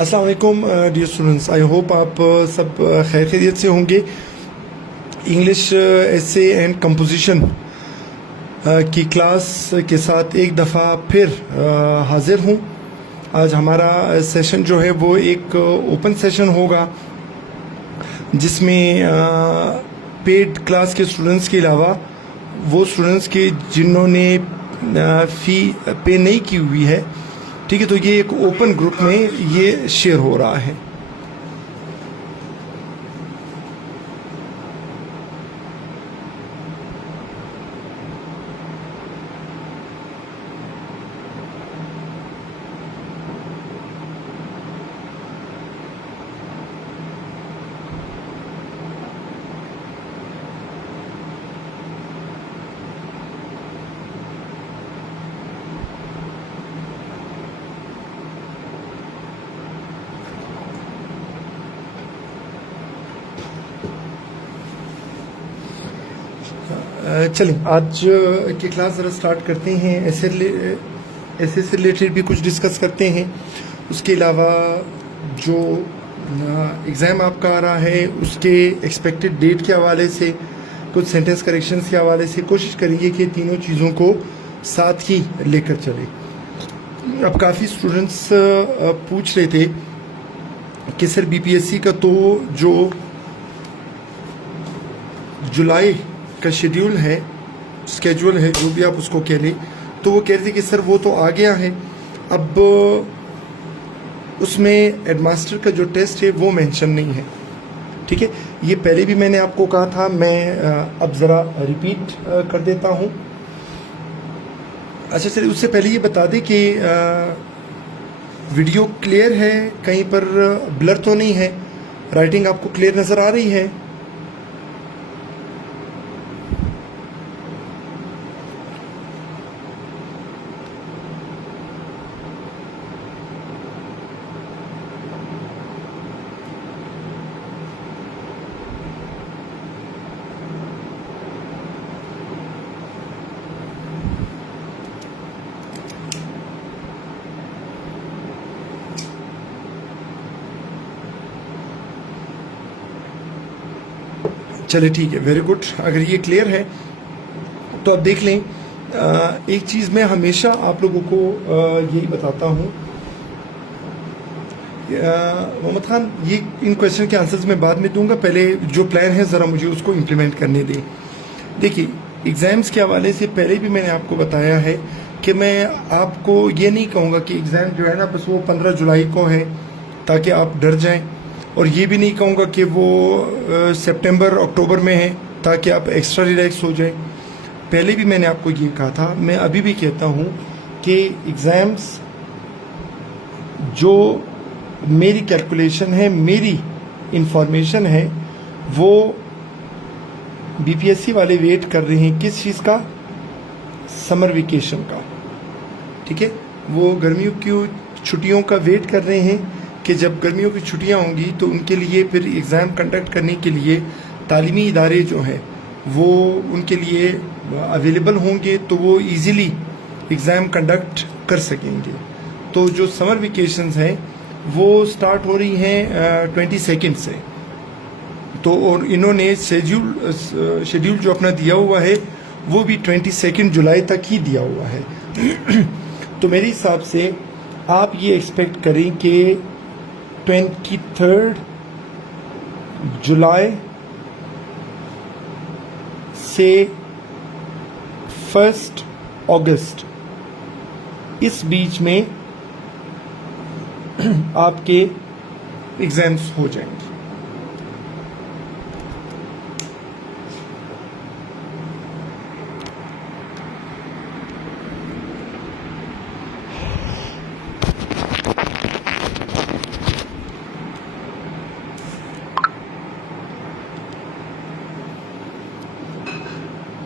अस्सलाम वालेकुम dear students, I hope आप सब खैर खैरियत से होंगे। इंग्लिश एसे एंड कंपोजिशन की क्लास के साथ एक दफ़ा फिर हाज़िर हूँ। आज हमारा सेशन जो है वो एक ओपन सेशन होगा, जिसमें पेड क्लास के स्टूडेंट्स के अलावा वो स्टूडेंट्स के जिन्होंने फ़ी पे नहीं की हुई है, ठीक है, तो ये एक ओपन ग्रुप में ये शेयर हो रहा है। चलिए आज की क्लास ज़रा स्टार्ट करते हैं। ऐसे से रिलेटेड भी कुछ डिस्कस करते हैं। उसके अलावा जो एग्ज़ाम आपका आ रहा है उसके एक्सपेक्टेड डेट के हवाले से, कुछ सेंटेंस करेक्शंस के हवाले से कोशिश करेंगे कि तीनों चीज़ों को साथ ही लेकर चले। अब काफ़ी स्टूडेंट्स पूछ रहे थे कि सर बीपीएससी का तो जो जुलाई का शेड्यूल है, स्केड्यूल है, जो भी आप उसको कह लें, तो वो कह रहे थे कि सर वो तो आ गया है, अब उसमें हेडमास्टर का जो टेस्ट है वो मेंशन नहीं है। ठीक है, ये पहले भी मैंने आपको कहा था, मैं अब ज़रा रिपीट कर देता हूँ। अच्छा चलिए, उससे पहले ये बता दें कि वीडियो क्लियर है, कहीं पर ब्लर तो नहीं है, राइटिंग आपको क्लियर नज़र आ रही है? चलिए ठीक है, वेरी गुड। अगर ये क्लियर है तो आप देख लें। एक चीज़ मैं हमेशा आप लोगों को यही बताता हूँ, मोहम्मद खान, ये इन क्वेश्चन के आंसर्स मैं बाद में दूंगा, पहले जो प्लान है ज़रा मुझे उसको इम्प्लीमेंट करने दें। देखिए, एग्ज़ाम्स के हवाले से पहले भी मैंने आपको बताया है कि मैं आपको ये नहीं कहूँगा कि एग्ज़ाम जो है ना बस वो 15 जुलाई को है ताकि आप डर जाएं, और ये भी नहीं कहूँगा कि वो सितंबर अक्टूबर में है ताकि आप एक्स्ट्रा रिलैक्स हो जाएं। पहले भी मैंने आपको ये कहा था, मैं अभी भी कहता हूँ कि एग्ज़ाम्स जो मेरी कैलकुलेशन है, मेरी इंफॉर्मेशन है, वो बीपीएससी वाले वेट कर रहे हैं किस चीज़ का? समर वेकेशन का। ठीक है, वो गर्मियों की छुट्टियों का वेट कर रहे हैं कि जब गर्मियों की छुट्टियां होंगी तो उनके लिए फिर एग्ज़ाम कंडक्ट करने के लिए तालीमी इदारे जो हैं वो उनके लिए अवेलेबल होंगे, तो वो इजीली एग्ज़ाम कंडक्ट कर सकेंगे। तो जो समर वेकेशंस हैं वो स्टार्ट हो रही हैं 22 से, तो और इन्होंने शेड्यूल जो अपना दिया हुआ है वो भी 22 जुलाई तक ही दिया हुआ है। तो मेरे हिसाब से आप ये एक्सपेक्ट करें कि 23 जुलाई से 1 अगस्त, इस बीच में आपके एग्जाम्स हो जाएंगे।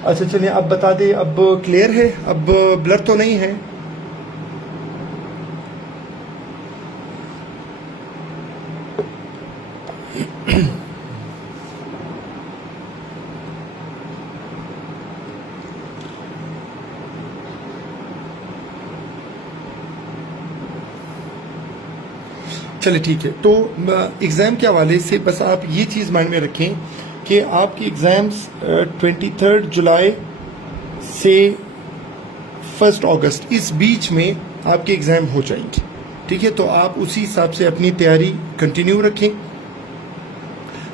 अच्छा चलिए, अब बता दें, अब क्लियर है, अब ब्लर तो नहीं है? चलिए ठीक है। तो एग्ज़ाम के हवाले से बस आप ये चीज़ माइंड में रखें कि आपकी एग्ज़ाम्स 23 जुलाई से 1 अगस्त इस बीच में आपके एग्ज़ाम हो जाएंगे, ठीक है। तो आप उसी हिसाब से अपनी तैयारी कंटिन्यू रखें।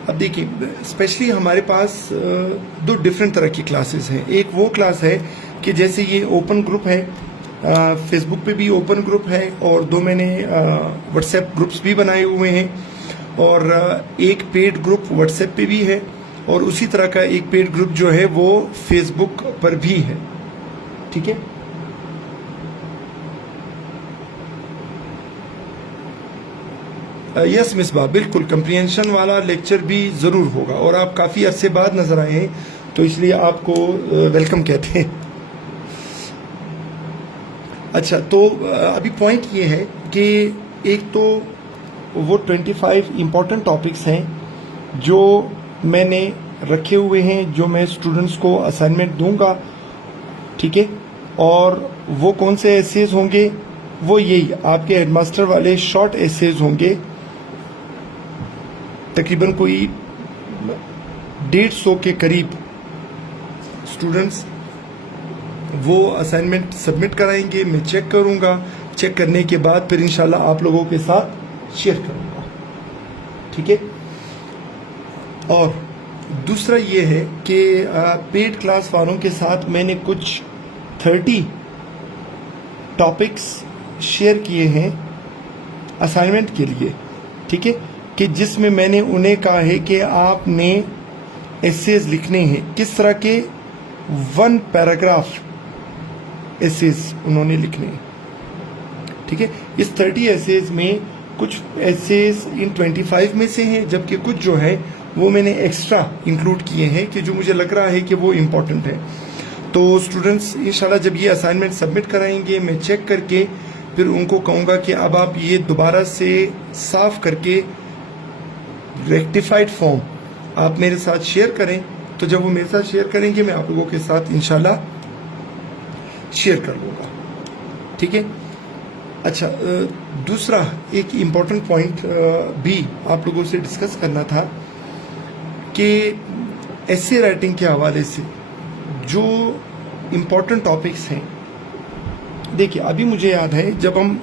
अब देखिए, स्पेशली हमारे पास दो डिफरेंट तरह की क्लासेस हैं। एक वो क्लास है कि जैसे ये ओपन ग्रुप है, फेसबुक पे भी ओपन ग्रुप है, और दो मैंने व्हाट्सएप ग्रुप्स भी बनाए हुए हैं, और एक पेड ग्रुप व्हाट्सएप पे भी है, और उसी तरह का एक पेड ग्रुप जो है वो फेसबुक पर भी है, ठीक है। यस मिसबा, बिल्कुल कंप्रीहेंशन वाला लेक्चर भी ज़रूर होगा, और आप काफ़ी अरसे बाद नज़र आए हैं तो इसलिए आपको वेलकम कहते हैं। अच्छा, तो अभी पॉइंट ये है कि एक तो वो 25 इम्पॉर्टेंट टॉपिक्स हैं जो मैंने रखे हुए हैं, जो मैं स्टूडेंट्स को असाइनमेंट दूंगा, ठीक है। और वो कौन से एसेज होंगे? वो यही आपके हेडमास्टर वाले शॉर्ट एसेज होंगे, तकरीबन कोई 150 के करीब स्टूडेंट्स वो असाइनमेंट सबमिट कराएंगे। मैं चेक करूंगा, चेक करने के बाद फिर इंशाल्लाह आप लोगों के साथ शेयर करूंगा, ठीक है। और दूसरा ये है कि पेड क्लास वालों के साथ मैंने कुछ 30 टॉपिक्स शेयर किए हैं असाइनमेंट के लिए, ठीक है, कि जिसमें मैंने उन्हें कहा है कि आपने एसेज लिखने हैं। किस तरह के 1 पैराग्राफ एसेज उन्होंने लिखने हैं, ठीक है। इस 30 एसेज में कुछ एसेज इन 25 में से हैं, जबकि कुछ जो है वो मैंने एक्स्ट्रा इंक्लूड किए हैं कि जो मुझे लग रहा है कि वो इम्पोर्टेंट है। तो स्टूडेंट्स इंशाल्लाह जब ये असाइनमेंट सबमिट कराएंगे, मैं चेक करके फिर उनको कहूँगा कि अब आप ये दोबारा से साफ करके रेक्टिफाइड फॉर्म आप मेरे साथ शेयर करें। तो जब वो मेरे साथ शेयर करेंगे मैं आप लोगों के साथ इंशाल्लाह शेयर कर लूँगा, ठीक है। अच्छा, दूसरा एक इम्पॉर्टेंट पॉइंट भी आप लोगों से डिस्कस करना था कि एसे राइटिंग के हवाले से जो इम्पॉर्टेंट टॉपिक्स हैं। देखिए, अभी मुझे याद है जब हम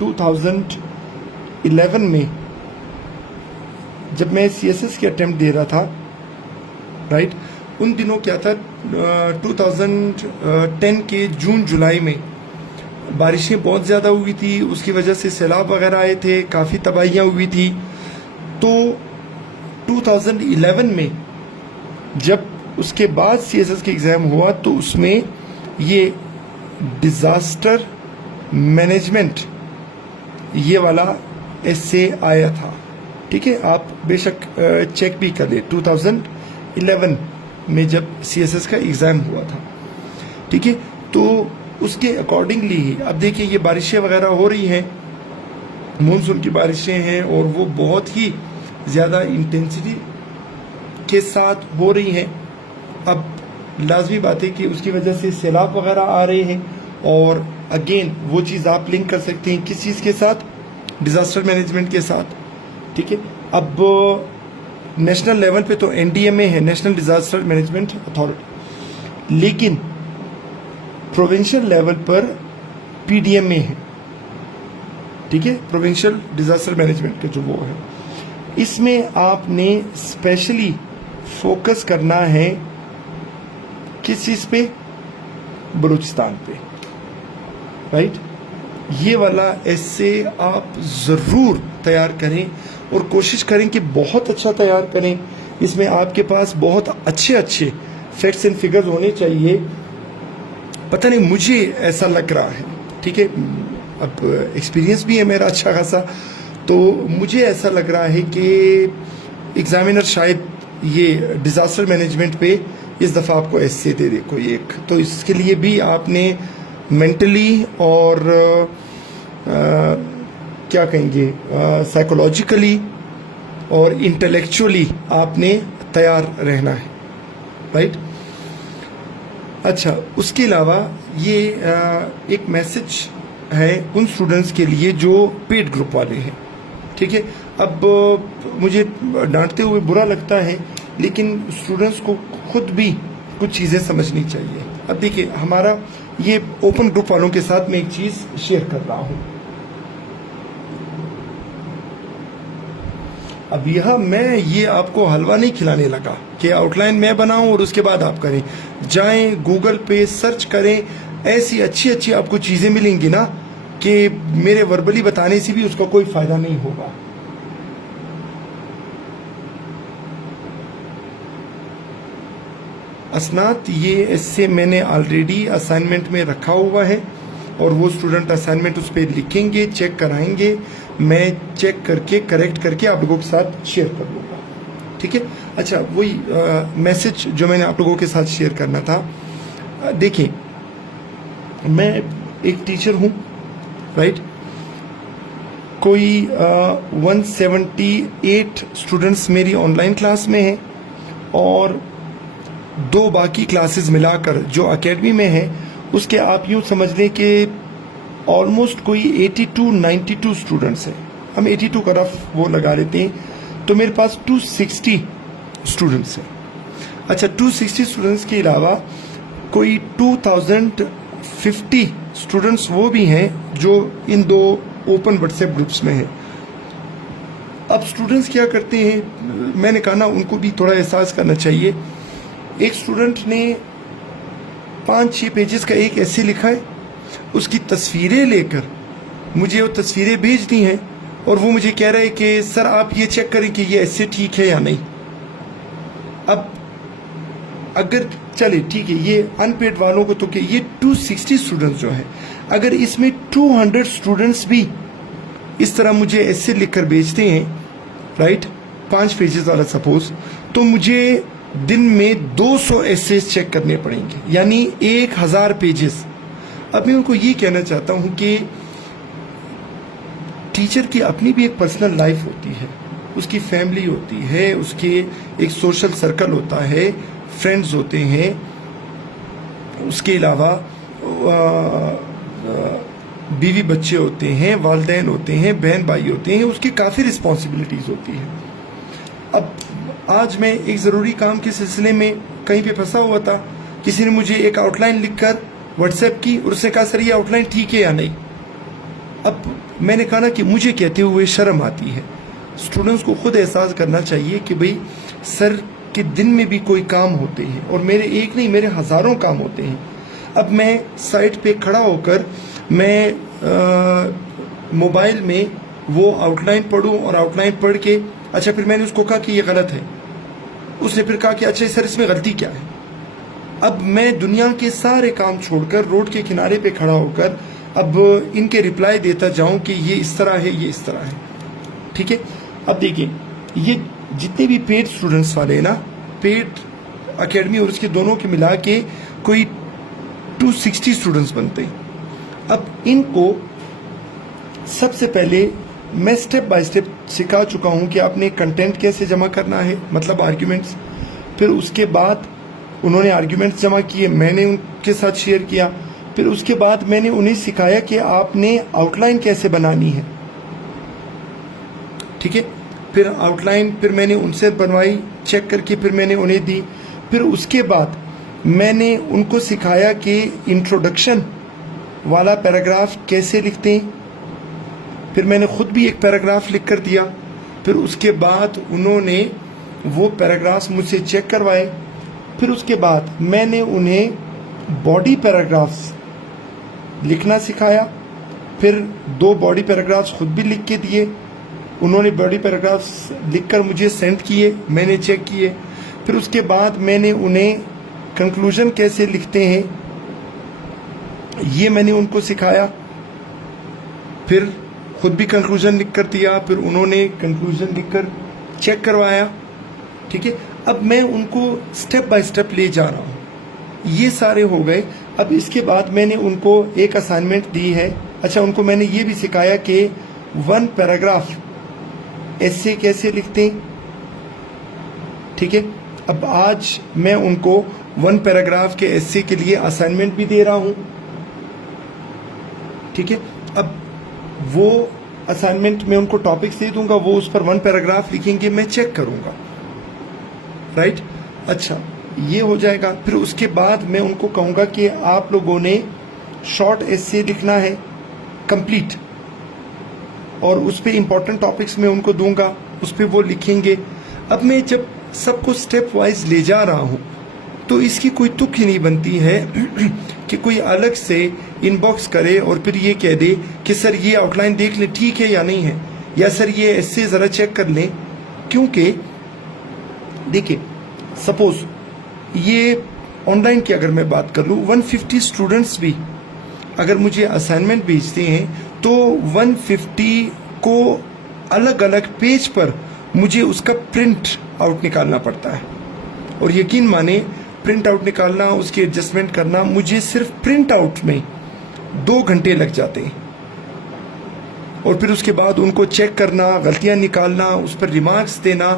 2011 में जब मैं CSS की अटेम्प्ट दे रहा था, राइट, उन दिनों क्या था, 2010 के जून जुलाई में बारिशें बहुत ज़्यादा हुई थी, उसकी वजह से सैलाब वगैरह आए थे, काफ़ी तबाहियाँ हुई थी। तो 2011 में जब उसके बाद CSS के एग्ज़ाम हुआ तो उसमें ये डिज़ास्टर मैनेजमेंट ये वाला एसे आया था, ठीक है। आप बेशक चेक भी कर ले, 2011 में जब CSS का एग्ज़ाम हुआ था, ठीक है। तो उसके अकॉर्डिंगली ही अब देखिए ये बारिशें वगैरह हो रही हैं, मानसून की बारिशें हैं, और वो बहुत ही ज़्यादा इंटेंसिटी के साथ हो रही हैं। अब लाजमी बात है कि उसकी वजह से सैलाब वगैरह आ रहे हैं, और अगेन वो चीज़ आप लिंक कर सकते हैं किस चीज़ के साथ, डिज़ास्टर मैनेजमेंट के साथ, ठीक है। अब नेशनल लेवल पे तो NDMA है, नेशनल डिज़ास्टर मैनेजमेंट अथॉरिटी, लेकिन प्रोविंशियल लेवल पर PDMA है, ठीक है, प्रोविंशियल डिज़ास्टर मैनेजमेंट का जो वो है। इसमें आपने स्पेशली फोकस करना है किस चीज़ पे, बलूचिस्तान पे, राइट। ये वाला एसे आप ज़रूर तैयार करें और कोशिश करें कि बहुत अच्छा तैयार करें। इसमें आपके पास बहुत अच्छे अच्छे फैक्ट्स एंड फिगर्स होने चाहिए। पता नहीं, मुझे ऐसा लग रहा है, ठीक है, अब एक्सपीरियंस भी है मेरा अच्छा खासा, तो मुझे ऐसा लग रहा है कि एग्जामिनर शायद ये डिज़ास्टर मैनेजमेंट पे इस दफ़ा आपको एसे दे दे कोई एक। तो इसके लिए भी आपने मेंटली और क्या कहेंगे, साइकोलॉजिकली और इंटेलेक्चुअली आपने तैयार रहना है, राइट। अच्छा, उसके अलावा ये एक मैसेज है उन स्टूडेंट्स के लिए जो पेड ग्रुप वाले हैं, ठीक है। अब मुझे डांटते हुए बुरा लगता है, लेकिन स्टूडेंट्स को खुद भी कुछ चीज़ें समझनी चाहिए। अब देखिए, हमारा ये ओपन ग्रुप वालों के साथ मैं एक चीज़ शेयर कर रहा हूँ। अब यह मैं ये आपको हलवा नहीं खिलाने लगा कि आउटलाइन मैं बनाऊं और उसके बाद आप करें। जाएं गूगल पे सर्च करें, ऐसी अच्छी अच्छी आपको चीज़ें मिलेंगी ना कि मेरे वर्बली बताने से भी उसका कोई फ़ायदा नहीं होगा। असनात, ये इससे मैंने ऑलरेडी असाइनमेंट में रखा हुआ है और वो स्टूडेंट असाइनमेंट उस पर लिखेंगे, चेक कराएंगे, मैं चेक करके करेक्ट करके आप लोगों के साथ शेयर कर लूँगा। ठीक है। अच्छा, वही मैसेज जो मैंने आप लोगों के साथ शेयर करना था। देखिए, मैं एक टीचर हूँ, राइट। कोई 178 स्टूडेंट्स मेरी ऑनलाइन क्लास में हैं और 2 बाकी क्लासेस मिलाकर जो एकेडमी में है उसके आप यूँ समझ लें कि ऑलमोस्ट कोई 82-92 स्टूडेंट्स हैं। हम 82 का रफ वो लगा लेते हैं, तो मेरे पास 260 स्टूडेंट्स हैं। अच्छा, 260 स्टूडेंट्स के अलावा कोई 2050 स्टूडेंट्स वो भी हैं जो इन 2 ओपन व्हाट्सएप ग्रुप्स में हैं। अब स्टूडेंट्स क्या करते हैं, मैंने कहा ना, उनको भी थोड़ा एहसास करना चाहिए। एक स्टूडेंट ने 5-6 पेजेस का एक ऐसे लिखा है, उसकी तस्वीरें लेकर मुझे वो तस्वीरें भेज दी हैं और वो मुझे कह रहा है कि सर आप ये चेक करें कि ये ऐसे ठीक है या नहीं। अब अगर चले ठीक है, ये अनपेड वालों को तो कि ये 260 स्टूडेंट्स जो हैं, अगर इसमें 200 स्टूडेंट्स भी इस तरह मुझे ऐसे लिखकर भेजते हैं, राइट, 5 पेजेस वाला सपोज, तो मुझे दिन में 200 एसेज चेक करने पड़ेंगे, यानी 1000 पेजेस। अब मैं उनको ये कहना चाहता हूँ कि टीचर की अपनी भी एक पर्सनल लाइफ होती है, उसकी फैमिली होती है, उसके एक सोशल सर्कल होता है, फ्रेंड्स होते हैं, उसके अलावा बीवी बच्चे होते हैं, वालिदैन होते हैं, बहन भाई होते हैं, उसकी काफ़ी रिस्पॉन्सिबिलिटीज़ होती है। अब आज मैं एक ज़रूरी काम के सिलसिले में कहीं पे फंसा हुआ था, किसी ने मुझे एक आउटलाइन लिखकर व्हाट्सएप की और उसने कहा सर ये आउटलाइन ठीक है या नहीं। अब मैंने कहा ना कि मुझे कहते हुए शर्म आती है। स्टूडेंट्स को खुद एहसास करना चाहिए कि भाई सर के दिन में भी कोई काम होते हैं और मेरे एक नहीं, मेरे हज़ारों काम होते हैं। अब मैं साइट पे खड़ा होकर मैं मोबाइल में वो आउटलाइन पढ़ूं और आउटलाइन पढ़ के अच्छा फिर मैंने उसको कहा कि ये गलत है, उसने फिर कहा कि अच्छा सर इसमें गलती क्या है। अब मैं दुनिया के सारे काम छोड़कर रोड के किनारे पे खड़ा होकर अब इनके रिप्लाई देता जाऊं कि ये इस तरह है, ये इस तरह है। ठीक है। अब देखिए, ये जितने भी पेड स्टूडेंट्स वाले हैं ना, पेड एकेडमी और उसके दोनों के मिला के कोई 260 स्टूडेंट्स बनते हैं। अब इनको सबसे पहले मैं स्टेप बाय स्टेप सिखा चुका हूं कि आपने कंटेंट कैसे जमा करना है, मतलब आर्ग्यूमेंट्स। फिर उसके बाद उन्होंने आर्ग्यूमेंट्स जमा किए, मैंने उनके साथ शेयर किया। फिर उसके बाद मैंने उन्हें सिखाया कि आपने आउटलाइन कैसे बनानी है। ठीक है। फिर आउटलाइन फिर मैंने उनसे बनवाई, चेक करके फिर मैंने उन्हें दी। फिर उसके बाद मैंने उनको सिखाया कि इंट्रोडक्शन वाला पैराग्राफ कैसे लिखते हैं। फिर मैंने खुद भी एक पैराग्राफ लिख कर दिया। फिर उसके बाद उन्होंने वो पैराग्राफ्स मुझसे चेक करवाए। फिर उसके बाद मैंने उन्हें बॉडी पैराग्राफ्स लिखना सिखाया। फिर 2 बॉडी पैराग्राफ्स खुद भी लिख के दिए, उन्होंने बॉडी पैराग्राफ्स लिखकर मुझे सेंड किए, मैंने चेक किए। फिर उसके बाद मैंने उन्हें कंक्लूजन कैसे लिखते हैं ये मैंने उनको सिखाया। फिर खुद भी कंक्लूजन लिख कर दिया, फिर उन्होंने कंक्लूजन लिखकर चेक करवाया। ठीक है। अब मैं उनको स्टेप बाय स्टेप ले जा रहा हूँ। ये सारे हो गए। अब इसके बाद मैंने उनको एक असाइनमेंट दी है। अच्छा, उनको मैंने ये भी सिखाया कि 1 पैराग्राफ ऐसे कैसे लिखते हैं। ठीक है। अब आज मैं उनको 1 पैराग्राफ के ऐसे के लिए असाइनमेंट भी दे रहा हूँ। ठीक है। अब वो असाइनमेंट में उनको टॉपिक्स दे दूंगा, वो उस पर 1 पैराग्राफ लिखेंगे, मैं चेक करूंगा, राइट। अच्छा, ये हो जाएगा। फिर उसके बाद मैं उनको कहूंगा कि आप लोगों ने शॉर्ट एसे लिखना है कंप्लीट, और उस पर इंपॉर्टेंट टॉपिक्स मैं उनको दूंगा, उस पर वो लिखेंगे। अब मैं जब सबको स्टेप वाइज ले जा रहा हूं तो इसकी कोई तुक ही नहीं बनती है कि कोई अलग से इनबॉक्स करे और फिर ये कह दे कि सर ये आउटलाइन देख ले ठीक है या नहीं है, या सर ये ऐसे ज़रा चेक कर लें। क्योंकि देखिए, सपोज ये ऑनलाइन की अगर मैं बात कर लूँ, 150 स्टूडेंट्स भी अगर मुझे असाइनमेंट भेजते हैं तो 150 को अलग अलग पेज पर मुझे उसका प्रिंट आउट निकालना पड़ता है, और यकीन माने प्रिंट आउट निकालना, उसकी एडजस्टमेंट करना, मुझे सिर्फ प्रिंट आउट में 2 घंटे लग जाते हैं, और फिर उसके बाद उनको चेक करना, गलतियां निकालना, उस पर रिमार्क्स देना,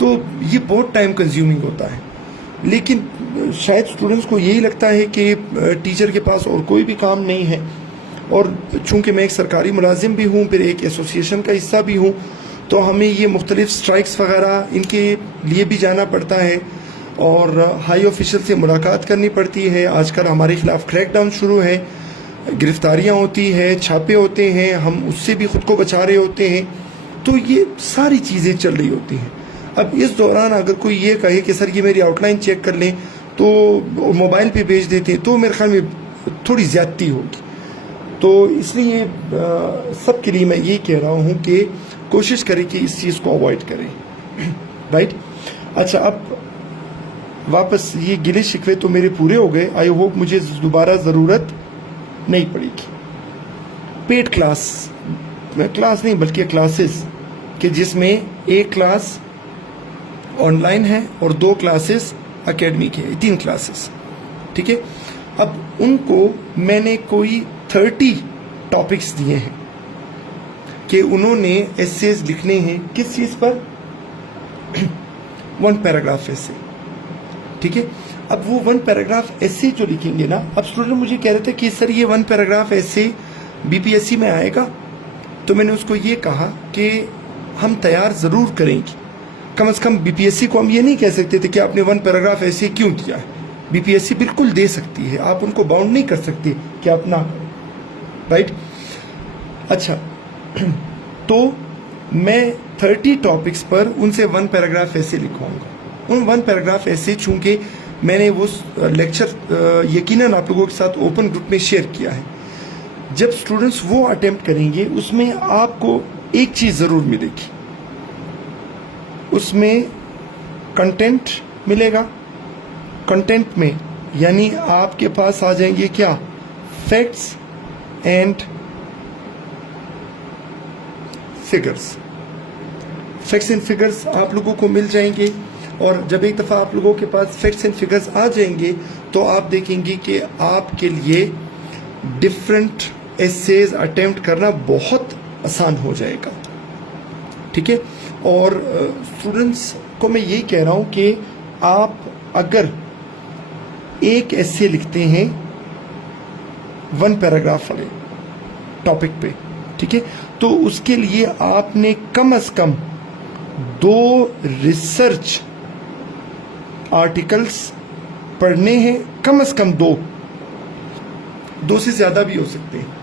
तो ये बहुत टाइम कंज्यूमिंग होता है। लेकिन शायद स्टूडेंट्स को यही लगता है कि टीचर के पास और कोई भी काम नहीं है, और चूंकि मैं एक सरकारी मुलाजिम भी हूँ, फिर एक एसोसिएशन का हिस्सा भी हूँ, तो हमें ये मुख्तलिफ स्ट्राइक्स वगैरह इनके लिए भी जाना पड़ता है, और हाई ऑफिशियल से मुलाकात करनी पड़ती है। आजकल हमारे खिलाफ क्रैकडाउन शुरू है, गिरफ्तारियां होती है, छापे होते हैं, हम उससे भी खुद को बचा रहे होते हैं, तो ये सारी चीज़ें चल रही होती हैं। अब इस दौरान अगर कोई ये कहे कि सर ये मेरी आउटलाइन चेक कर लें, तो मोबाइल पे भेज देते हैं, तो मेरे ख्याल में थोड़ी ज़्यादती होगी। तो इसलिए सब के लिए मैं ये कह रहा हूँ कि कोशिश करें कि इस चीज़ को अवॉइड करें, राइट। अच्छा, अब वापस ये गिले शिकवे तो मेरे पूरे हो गए। आई होप मुझे दोबारा ज़रूरत नहीं पड़ेगी। पेड क्लास नहीं बल्कि क्लासेस कि जिसमें एक क्लास ऑनलाइन है और 2 क्लासेस एकेडमिक है, 3 क्लासेस, ठीक है। अब उनको मैंने कोई 30 टॉपिक्स दिए हैं कि उन्होंने एसेज लिखने हैं। किस चीज़ पर? 1 पैराग्राफ एसे, ठीक है। अब वो 1 पैराग्राफ एसे जो लिखेंगे ना, अब स्टूडेंट मुझे कह रहे थे कि सर ये 1 पैराग्राफ एसे बीपीएससी में आएगा, तो मैंने उसको ये कहा कि हम तैयार ज़रूर करेंगे। कम से कम बीपीएससी को हम ये नहीं कह सकते थे कि आपने 1 पैराग्राफ ऐसे क्यों किया है। बीपीएससी बिल्कुल दे सकती है, आप उनको बाउंड नहीं कर सकते कि आप ना, राइट। अच्छा, तो मैं 30 टॉपिक्स पर उनसे 1 पैराग्राफ ऐसे लिखवाऊंगा। उन 1 पैराग्राफ ऐसे, चूंकि मैंने वो लेक्चर यकीनन आप लोगों के साथ ओपन ग्रुप में शेयर किया है, जब स्टूडेंट्स वो अटेम्प्ट करेंगे उसमें आपको एक चीज़ ज़रूर मिलेगी, उसमें कंटेंट मिलेगा। कंटेंट में यानी आपके पास आ जाएंगे क्या? Facts and figures. Facts and figures आप लोगों को मिल जाएंगे, और जब एक दफ़ा आप लोगों के पास फैक्ट्स एंड फिगर्स आ जाएंगे तो आप देखेंगे कि आपके लिए डिफरेंट एसेज अटेम्प्ट करना बहुत आसान हो जाएगा, ठीक है। और स्टूडेंट्स को मैं यही कह रहा हूं कि आप अगर एक एसे लिखते हैं 1 पैराग्राफ वाले टॉपिक पे, ठीक है, तो उसके लिए आपने कम से कम 2 रिसर्च आर्टिकल्स पढ़ने हैं, कम से कम 2 से ज्यादा भी हो सकते हैं।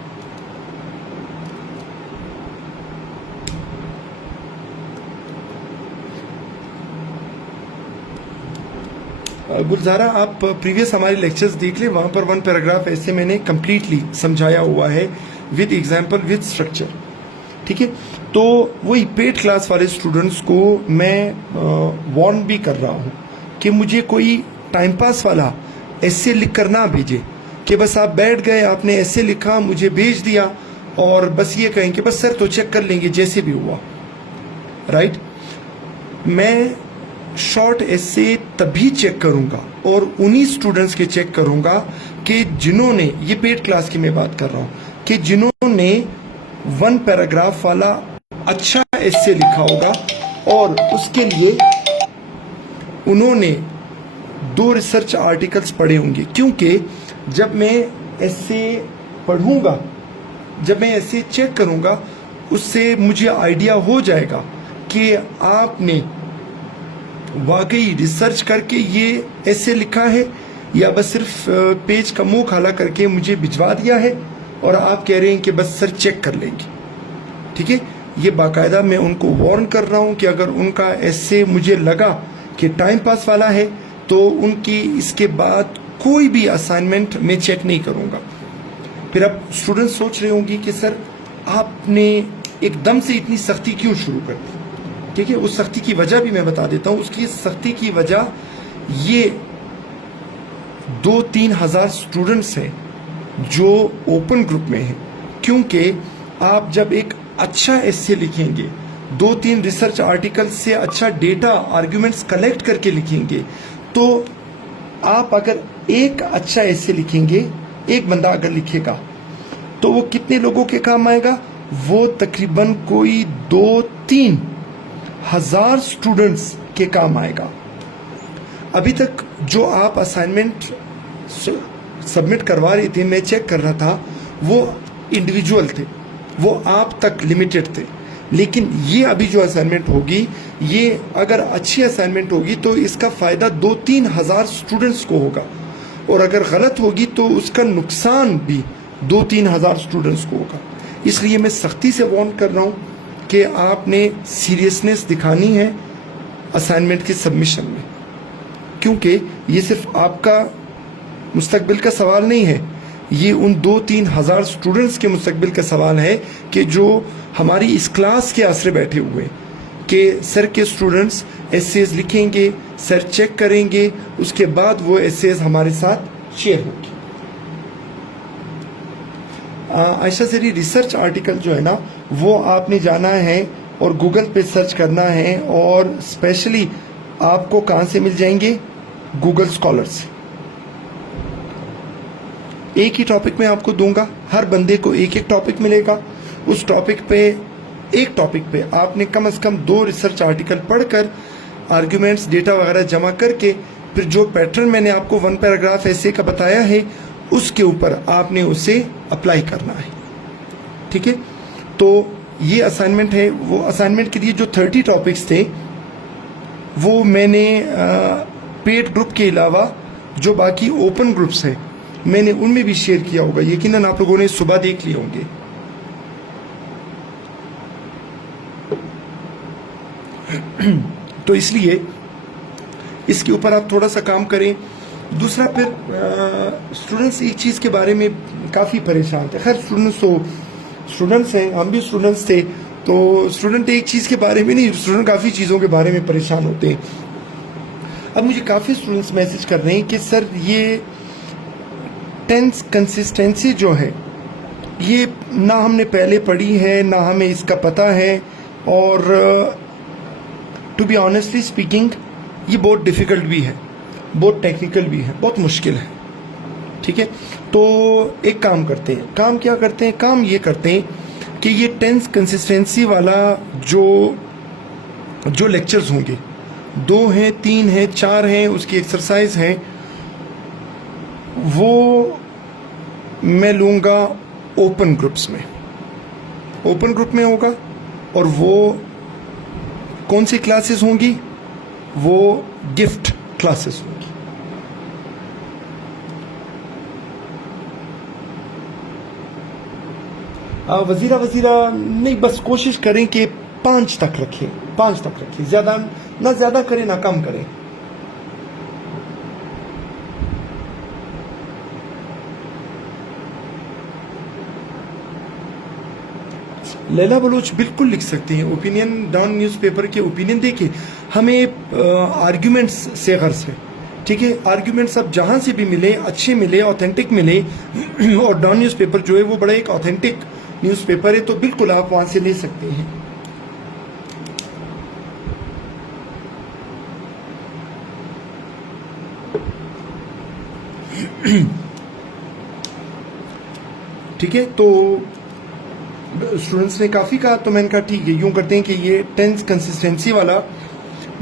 गुलजारा, आप प्रीवियस हमारे लेक्चर्स देख लें, वहां पर 1 पैराग्राफ ऐसे मैंने कंप्लीटली समझाया हुआ है विद एग्जाम्पल, विद स्ट्रक्चर, ठीक है। तो वही पेड क्लास वाले स्टूडेंट्स को मैं वार्न भी कर रहा हूं कि मुझे कोई टाइम पास वाला ऐसे लिख कर ना भेजे कि बस आप बैठ गए, आपने ऐसे लिखा, मुझे भेज दिया और बस ये कहें कि बस सर तो चेक कर लेंगे जैसे भी हुआ, राइट। मैं शॉर्ट एसे तभी चेक करूंगा और उन्हीं स्टूडेंट्स के चेक करूंगा कि जिन्होंने, ये पेड क्लास की मैं बात कर रहा हूं, कि जिन्होंने 1 पैराग्राफ वाला अच्छा एसे लिखा होगा और उसके लिए उन्होंने 2 रिसर्च आर्टिकल्स पढ़े होंगे। क्योंकि जब मैं ऐसे पढ़ूंगा, जब मैं ऐसे चेक करूंगा, उससे मुझे आइडिया हो जाएगा कि आपने वाकई रिसर्च करके ये ऐसे लिखा है या बस सिर्फ पेज का मुंह खाला करके मुझे भिजवा दिया है और आप कह रहे हैं कि बस सर चेक कर लेंगे। ठीक है, ये बाकायदा मैं उनको वार्न कर रहा हूं कि अगर उनका ऐसे मुझे लगा कि टाइम पास वाला है तो उनकी इसके बाद कोई भी असाइनमेंट मैं चेक नहीं करूंगा। फिर अब स्टूडेंट सोच रहे होंगे कि सर आपने एकदम से इतनी सख्ती क्यों शुरू कर दी। ठीक है, उस सख्ती की वजह भी मैं बता देता हूं। उसकी सख्ती की वजह ये 2-3 हजार स्टूडेंट्स हैं जो ओपन ग्रुप में हैं, क्योंकि आप जब एक अच्छा एस्से लिखेंगे, 2-3 रिसर्च आर्टिकल से अच्छा डेटा आर्ग्यूमेंट्स कलेक्ट करके लिखेंगे, तो आप अगर एक अच्छा एस्से लिखेंगे, एक बंदा अगर लिखेगा तो वो कितने लोगों के काम आएगा? वो तकरीबन कोई 2-3 हजार स्टूडेंट्स के काम आएगा। अभी तक जो आप असाइनमेंट सबमिट करवा रहे थे, मैं चेक कर रहा था, वो इंडिविजुअल थे, वो आप तक लिमिटेड थे। लेकिन ये अभी जो असाइनमेंट होगी, ये अगर अच्छी असाइनमेंट होगी तो इसका फायदा 2-3 हजार स्टूडेंट्स को होगा, और अगर गलत होगी तो उसका नुकसान भी 2-3 हजार स्टूडेंट्स को होगा। इसलिए मैं सख्ती से वार्न कर रहा हूं कि आपने सीरियसनेस दिखानी है असाइनमेंट के सबमिशन में, क्योंकि ये सिर्फ आपका मुस्तकबिल का सवाल नहीं है, ये उन 2-3 हजार स्टूडेंट्स के मुस्तकबिल का सवाल है कि जो हमारी इस क्लास के आसरे बैठे हुए कि सर के स्टूडेंट्स एसेज लिखेंगे, सर चेक करेंगे, उसके बाद वो एसेज हमारे साथ शेयर होंगे। आयशा सरी, रिसर्च आर्टिकल जो है ना, वो आपने जाना है और गूगल पे सर्च करना है, और स्पेशली आपको कहाँ से मिल जाएंगे? गूगल स्कॉलर से। एक ही टॉपिक में आपको दूंगा, हर बंदे को एक एक टॉपिक मिलेगा। उस टॉपिक पे, एक टॉपिक पे आपने कम से कम 2 रिसर्च आर्टिकल पढ़कर आर्ग्यूमेंट्स, डेटा वगैरह जमा करके, फिर जो पैटर्न मैंने आपको 1 पैराग्राफ ऐसे का बताया है, उसके ऊपर आपने उसे अप्लाई करना है। ठीक है, तो ये असाइनमेंट है। वो असाइनमेंट के लिए जो 30 टॉपिक्स थे, वो मैंने पेड ग्रुप के अलावा जो बाकी ओपन ग्रुप्स हैं, मैंने उनमें भी शेयर किया होगा। यकीनन आप लोगों ने सुबह देख लिए होंगे। तो इसलिए इसके ऊपर आप थोड़ा सा काम करें। दूसरा, फिर स्टूडेंट्स एक चीज़ के बारे में काफ़ी परेशान थे। खैर, स्टूडेंट्स हैं, हम भी स्टूडेंट्स थे, तो स्टूडेंट एक चीज़ के बारे में नहीं, स्टूडेंट काफ़ी चीज़ों के बारे में परेशान होते हैं। अब मुझे काफ़ी स्टूडेंट्स मैसेज कर रहे हैं कि सर ये टेंस कंसिस्टेंसी जो है, ये ना हमने पहले पढ़ी है, ना हमें इसका पता है, और टू बी ऑनेस्टली स्पीकिंग ये बहुत डिफ़िकल्ट भी है, बहुत टेक्निकल भी है, बहुत मुश्किल है। ठीक है, तो एक काम करते हैं। काम क्या करते हैं? काम ये करते हैं कि ये टेंस कंसिस्टेंसी वाला जो लेक्चर्स होंगे, 2 हैं, 3 हैं, 4 हैं, उसकी एक्सरसाइज हैं, वो मैं लूँगा ओपन ग्रुप्स में। ओपन ग्रुप में होगा, और वो कौन सी क्लासेस होंगी? वो गिफ्ट क्लासेस होंगी। वजीरा नहीं, बस कोशिश करें कि 5 तक रखें, 5 तक रखें, ज्यादा ना ज्यादा करें ना कम करें। लैला बलोच बिल्कुल लिख सकते हैं। ओपिनियन डॉन न्यूज़पेपर के ओपिनियन देके हमें आर्ग्यूमेंट्स से गर्ज है। ठीक है, आर्ग्यूमेंट्स अब जहां से भी मिले, अच्छे मिले, ऑथेंटिक मिले, और डॉन न्यूज़पेपर जो है वो बड़ा एक ऑथेंटिक न्यूज़पेपर है, तो बिल्कुल आप वहां से ले सकते हैं। ठीक है, तो स्टूडेंट्स ने काफ़ी कहा, तो मैंने कहा ठीक है, यूँ करते हैं कि ये टेंस कंसिस्टेंसी वाला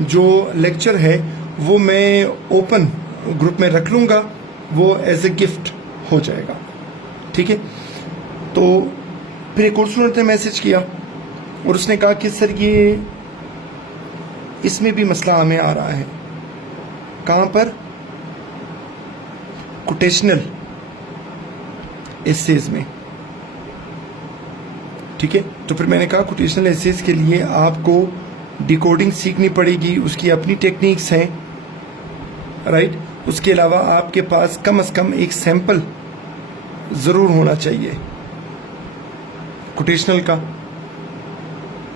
जो लेक्चर है वो मैं ओपन ग्रुप में रख लूँगा, वो एज ए गिफ्ट हो जाएगा। ठीक है, तो फिर एक और स्टूडेंट ने मैसेज किया और उसने कहा कि सर ये इसमें भी मसला हमें आ रहा है। कहाँ पर? कोटेशनल एसेज में। ठीक है, तो फिर मैंने कहा कोटेशनल एसेज के लिए आपको डिकोडिंग सीखनी पड़ेगी, उसकी अपनी टेक्निक्स हैं, राइट। उसके अलावा आपके पास कम से कम एक सैंपल ज़रूर होना चाहिए कोटेशनल का,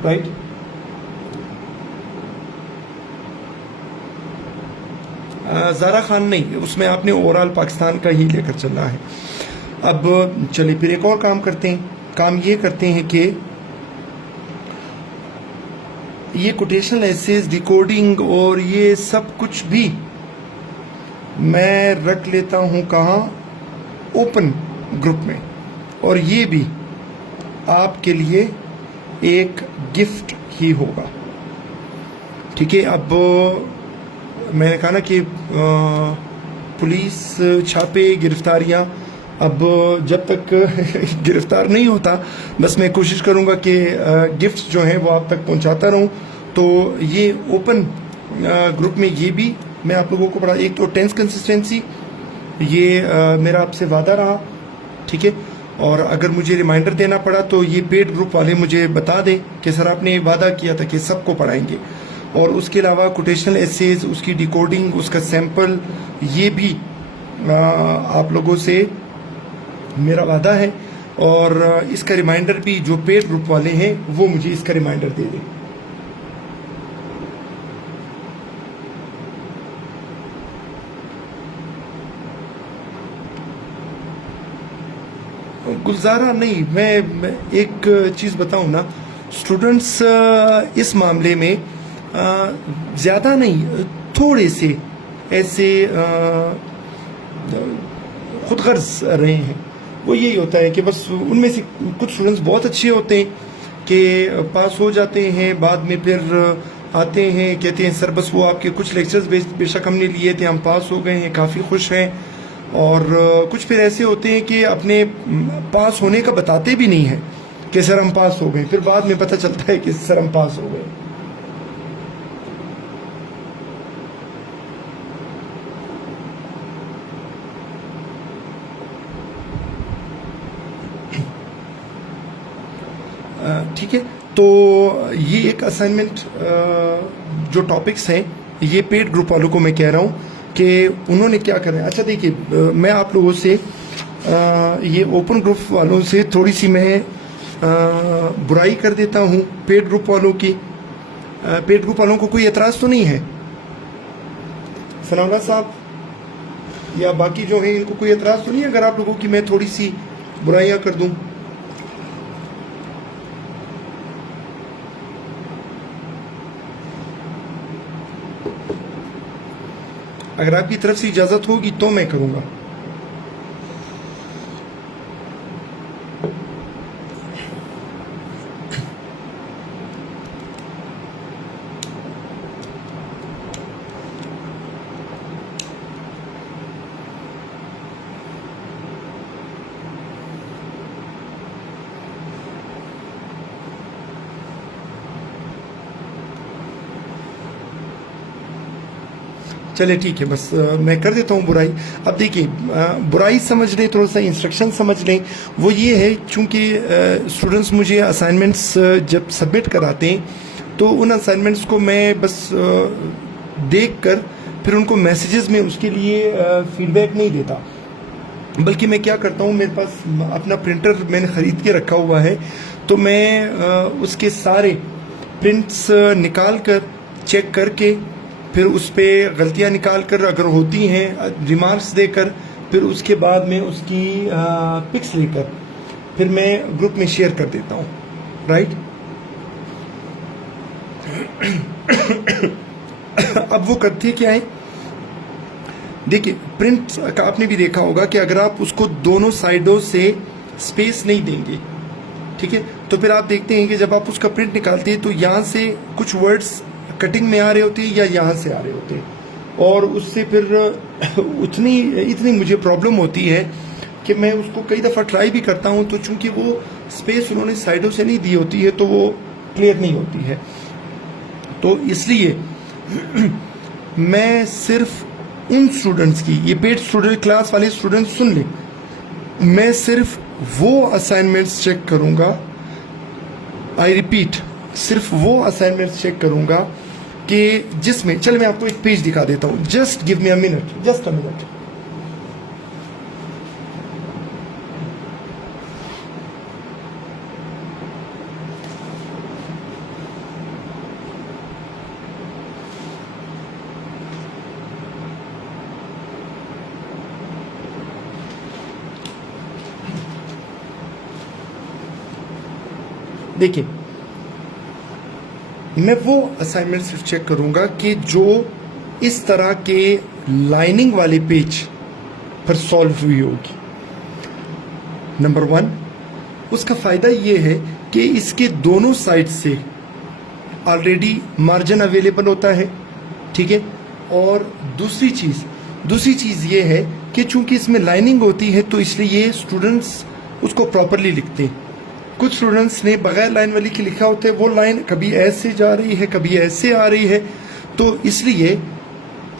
राइट। ज़ारा खान नहीं, उसमें आपने ओवरऑल पाकिस्तान का ही लेकर चलना है। अब चलिए फिर एक और काम करते हैं। काम ये करते हैं कि ये कोटेशनल एसेज, डिकोडिंग और ये सब कुछ भी मैं रख लेता हूँ कहाँ? ओपन ग्रुप में। और ये भी आपके लिए एक गिफ्ट ही होगा। ठीक है, अब मैंने कहा ना कि पुलिस छापे, गिरफ्तारियां, अब जब तक गिरफ्तार नहीं होता बस मैं कोशिश करूंगा कि गिफ्ट्स जो हैं वो आप तक पहुंचाता रहूं। तो ये ओपन ग्रुप में ये भी मैं आप लोगों को पढ़ा। एक तो टेंस कंसिस्टेंसी, ये मेरा आपसे वादा रहा, ठीक है। और अगर मुझे रिमाइंडर देना पड़ा तो ये पेड ग्रुप वाले मुझे बता दें कि सर आपने वादा किया था कि सबको पढ़ाएंगे। और उसके अलावा कोटेशनल एसेज, उसकी डिकोडिंग, उसका सैंपल, ये भी आप लोगों से मेरा वादा है। और इसका रिमाइंडर भी जो पेड ग्रुप वाले हैं वो मुझे इसका रिमाइंडर दे दें। गुजारा नहीं, मैं एक चीज़ बताऊं ना, स्टूडेंट्स इस मामले में ज़्यादा नहीं, थोड़े से ऐसे खुदगर्ज रहे हैं। वो यही होता है कि बस उनमें से कुछ स्टूडेंट्स बहुत अच्छे होते हैं कि पास हो जाते हैं, बाद में फिर आते हैं कहते हैं सर बस वो आपके कुछ लेक्चर्स बेशक हमने लिए थे, हम पास हो गए हैं, काफ़ी खुश हैं। और कुछ फिर ऐसे होते हैं कि अपने पास होने का बताते भी नहीं हैं कि सर हम पास हो गए, फिर बाद में पता चलता है कि सर हम पास हो गए। ठीक है, तो ये एक असाइनमेंट जो टॉपिक्स हैं ये पेड ग्रुप वालों को मैं कह रहा हूँ कि उन्होंने क्या करना है। अच्छा देखिए, मैं आप लोगों से ये ओपन ग्रुप वालों से थोड़ी सी मैं बुराई कर देता हूँ पेड ग्रुप वालों की। पेड ग्रुप वालों को कोई एतराज़ तो नहीं है? सनाउल्लाह साहब या बाकी जो हैं इनको कोई एतराज़ तो नहीं है अगर आप लोगों की मैं थोड़ी सी बुराइयाँ कर दूँ? अगर आपकी तरफ से इजाज़त होगी तो मैं करूँगा। चले ठीक है, बस मैं कर देता हूँ बुराई। अब देखिए, बुराई समझ लें, थोड़ा सा इंस्ट्रक्शन समझ लें। वो ये है, चूँकि स्टूडेंट्स मुझे असाइनमेंट्स जब सबमिट कराते हैं तो उन असाइनमेंट्स को मैं बस देख कर फिर उनको मैसेजेस में उसके लिए फीडबैक नहीं देता, बल्कि मैं क्या करता हूँ, मेरे पास अपना प्रिंटर मैंने ख़रीद के रखा हुआ है, तो मैं उसके सारे प्रिंट्स निकाल कर चेक करके फिर उस पर गलतियाँ निकाल कर अगर होती हैं रिमार्क्स देकर फिर उसके बाद में उसकी पिक्स लेकर फिर मैं ग्रुप में शेयर कर देता हूँ, राइट। अब वो करते क्या है, देखिए प्रिंट का आपने भी देखा होगा कि अगर आप उसको दोनों साइडों से स्पेस नहीं देंगे, ठीक है, तो फिर आप देखते हैं कि जब आप उसका प्रिंट निकालते हैं तो यहाँ से कुछ वर्ड्स कटिंग में आ रहे होते हैं या यहाँ से आ रहे होते हैं, और उससे फिर इतनी मुझे प्रॉब्लम होती है कि मैं उसको कई दफ़ा ट्राई भी करता हूँ, तो चूंकि वो स्पेस उन्होंने साइडों से नहीं दी होती है तो वो क्लियर नहीं होती है। तो इसलिए मैं सिर्फ उन स्टूडेंट्स की, ये पेड स्टूडेंट क्लास वाले स्टूडेंट्स सुन ले, मैं सिर्फ वो असाइनमेंट्स चेक करूंगा, आई रिपीट, सिर्फ वो असाइनमेंट्स चेक करूंगा कि जिसमें, चल मैं आपको एक पेज दिखा देता हूं, just give me a minute, just a minute. देखिए, मैं वो असाइनमेंट सिर्फ चेक करूंगा कि जो इस तरह के लाइनिंग वाले पेज पर सॉल्व हुई होगी। नंबर 1, उसका फायदा ये है कि इसके दोनों साइड से ऑलरेडी मार्जिन अवेलेबल होता है, ठीक है। और दूसरी चीज ये है कि चूंकि इसमें लाइनिंग होती है तो इसलिए ये स्टूडेंट्स उसको प्रॉपरली लिखते हैं। कुछ स्टूडेंट्स ने बगैर लाइन वाली के लिखा होता है, वो लाइन कभी ऐसे जा रही है, कभी ऐसे आ रही है। तो इसलिए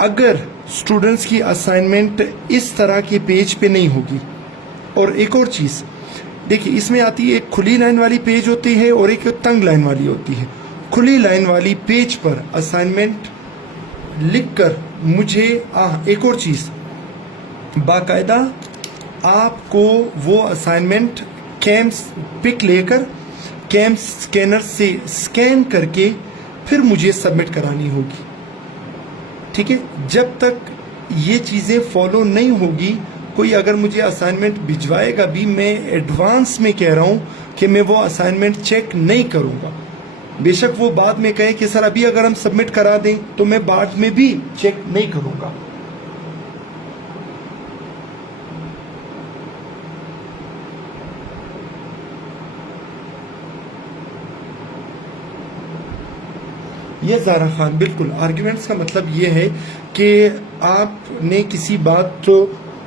अगर स्टूडेंट्स की असाइनमेंट इस तरह के पेज पे नहीं होगी, और एक और चीज देखिए, इसमें आती है एक खुली लाइन वाली पेज होती है और एक तंग लाइन वाली होती है। खुली लाइन वाली पेज पर असाइनमेंट लिखकर मुझे एक और चीज, बाकायदा आपको वो असाइनमेंट कैम पिक लेकर कैम स्कैनर से स्कैन करके फिर मुझे सबमिट करानी होगी, ठीक है। जब तक ये चीजें फॉलो नहीं होगी, कोई अगर मुझे असाइनमेंट भिजवाएगा भी, मैं एडवांस में कह रहा हूं कि मैं वो असाइनमेंट चेक नहीं करूंगा। बेशक वो बाद में कहे कि सर अभी अगर हम सबमिट करा दें, तो मैं बाद में भी चेक नहीं करूंगा। ये ज़ारा खान, बिल्कुल आर्ग्यूमेंट्स का मतलब ये है कि आपने किसी बात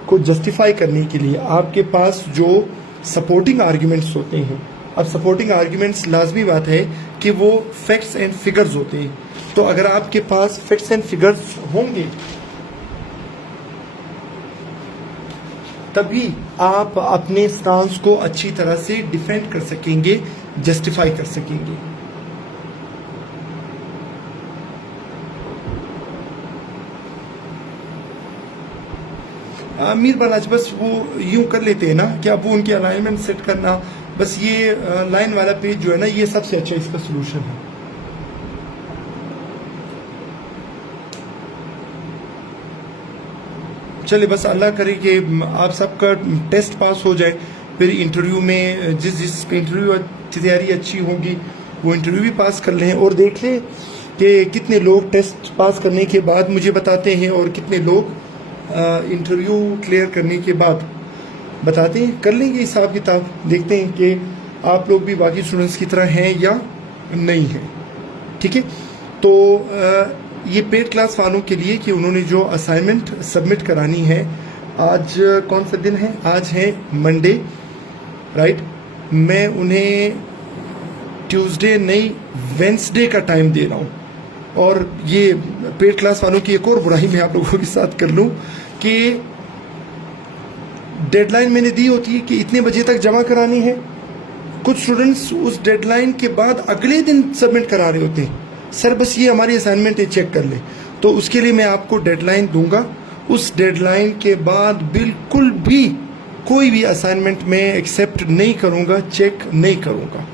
को जस्टिफाई करने के लिए आपके पास जो सपोर्टिंग आर्ग्यूमेंट्स होते हैं, अब सपोर्टिंग आर्ग्यूमेंट्स लाजमी बात है कि वो फैक्ट्स एंड फिगर्स होते हैं। तो अगर आपके पास फैक्ट्स एंड फिगर्स होंगे तभी आप अपने स्टांस को अच्छी तरह से डिफेंड कर सकेंगे, जस्टिफाई कर सकेंगे। मीर बनाज बस वो यूं कर लेते हैं ना कि अब वो उनकी अलाइनमेंट सेट करना, बस ये लाइन वाला पेज जो है ना, ये सबसे अच्छा इसका सोल्यूशन है। चलिए, बस अल्लाह करे कि आप सबका टेस्ट पास हो जाए, फिर इंटरव्यू में जिस इंटरव्यू तैयारी अच्छी होगी वो इंटरव्यू भी पास कर लें, और देख लें कि कितने लोग टेस्ट पास करने के बाद मुझे बताते हैं और कितने लोग इंटरव्यू क्लियर करने के बाद बताते हैं। कर लेंगे हिसाब किताब, देखते हैं कि आप लोग भी बाकी स्टूडेंट्स की तरह हैं या नहीं हैं, ठीक है। तो ये पेड क्लास वालों के लिए कि उन्होंने जो असाइनमेंट सबमिट करानी है, आज कौन सा दिन है, आज है मंडे, राइट। मैं उन्हें ट्यूसडे नहीं वेंसडे का टाइम दे रहा हूँ। और ये पेड क्लास वालों की एक और बुराई मैं आप लोगों के साथ कर लूँ कि डेडलाइन मैंने दी होती है कि इतने बजे तक जमा करानी है। कुछ स्टूडेंट्स उस डेडलाइन के बाद अगले दिन सबमिट करा रहे होते हैं, सर बस ये हमारी असाइनमेंट है, चेक कर ले। तो उसके लिए मैं आपको डेडलाइन दूंगा, उस डेडलाइन के बाद बिल्कुल भी कोई भी असाइनमेंट मैं एक्सेप्ट नहीं करूंगा, चेक नहीं करूंगा,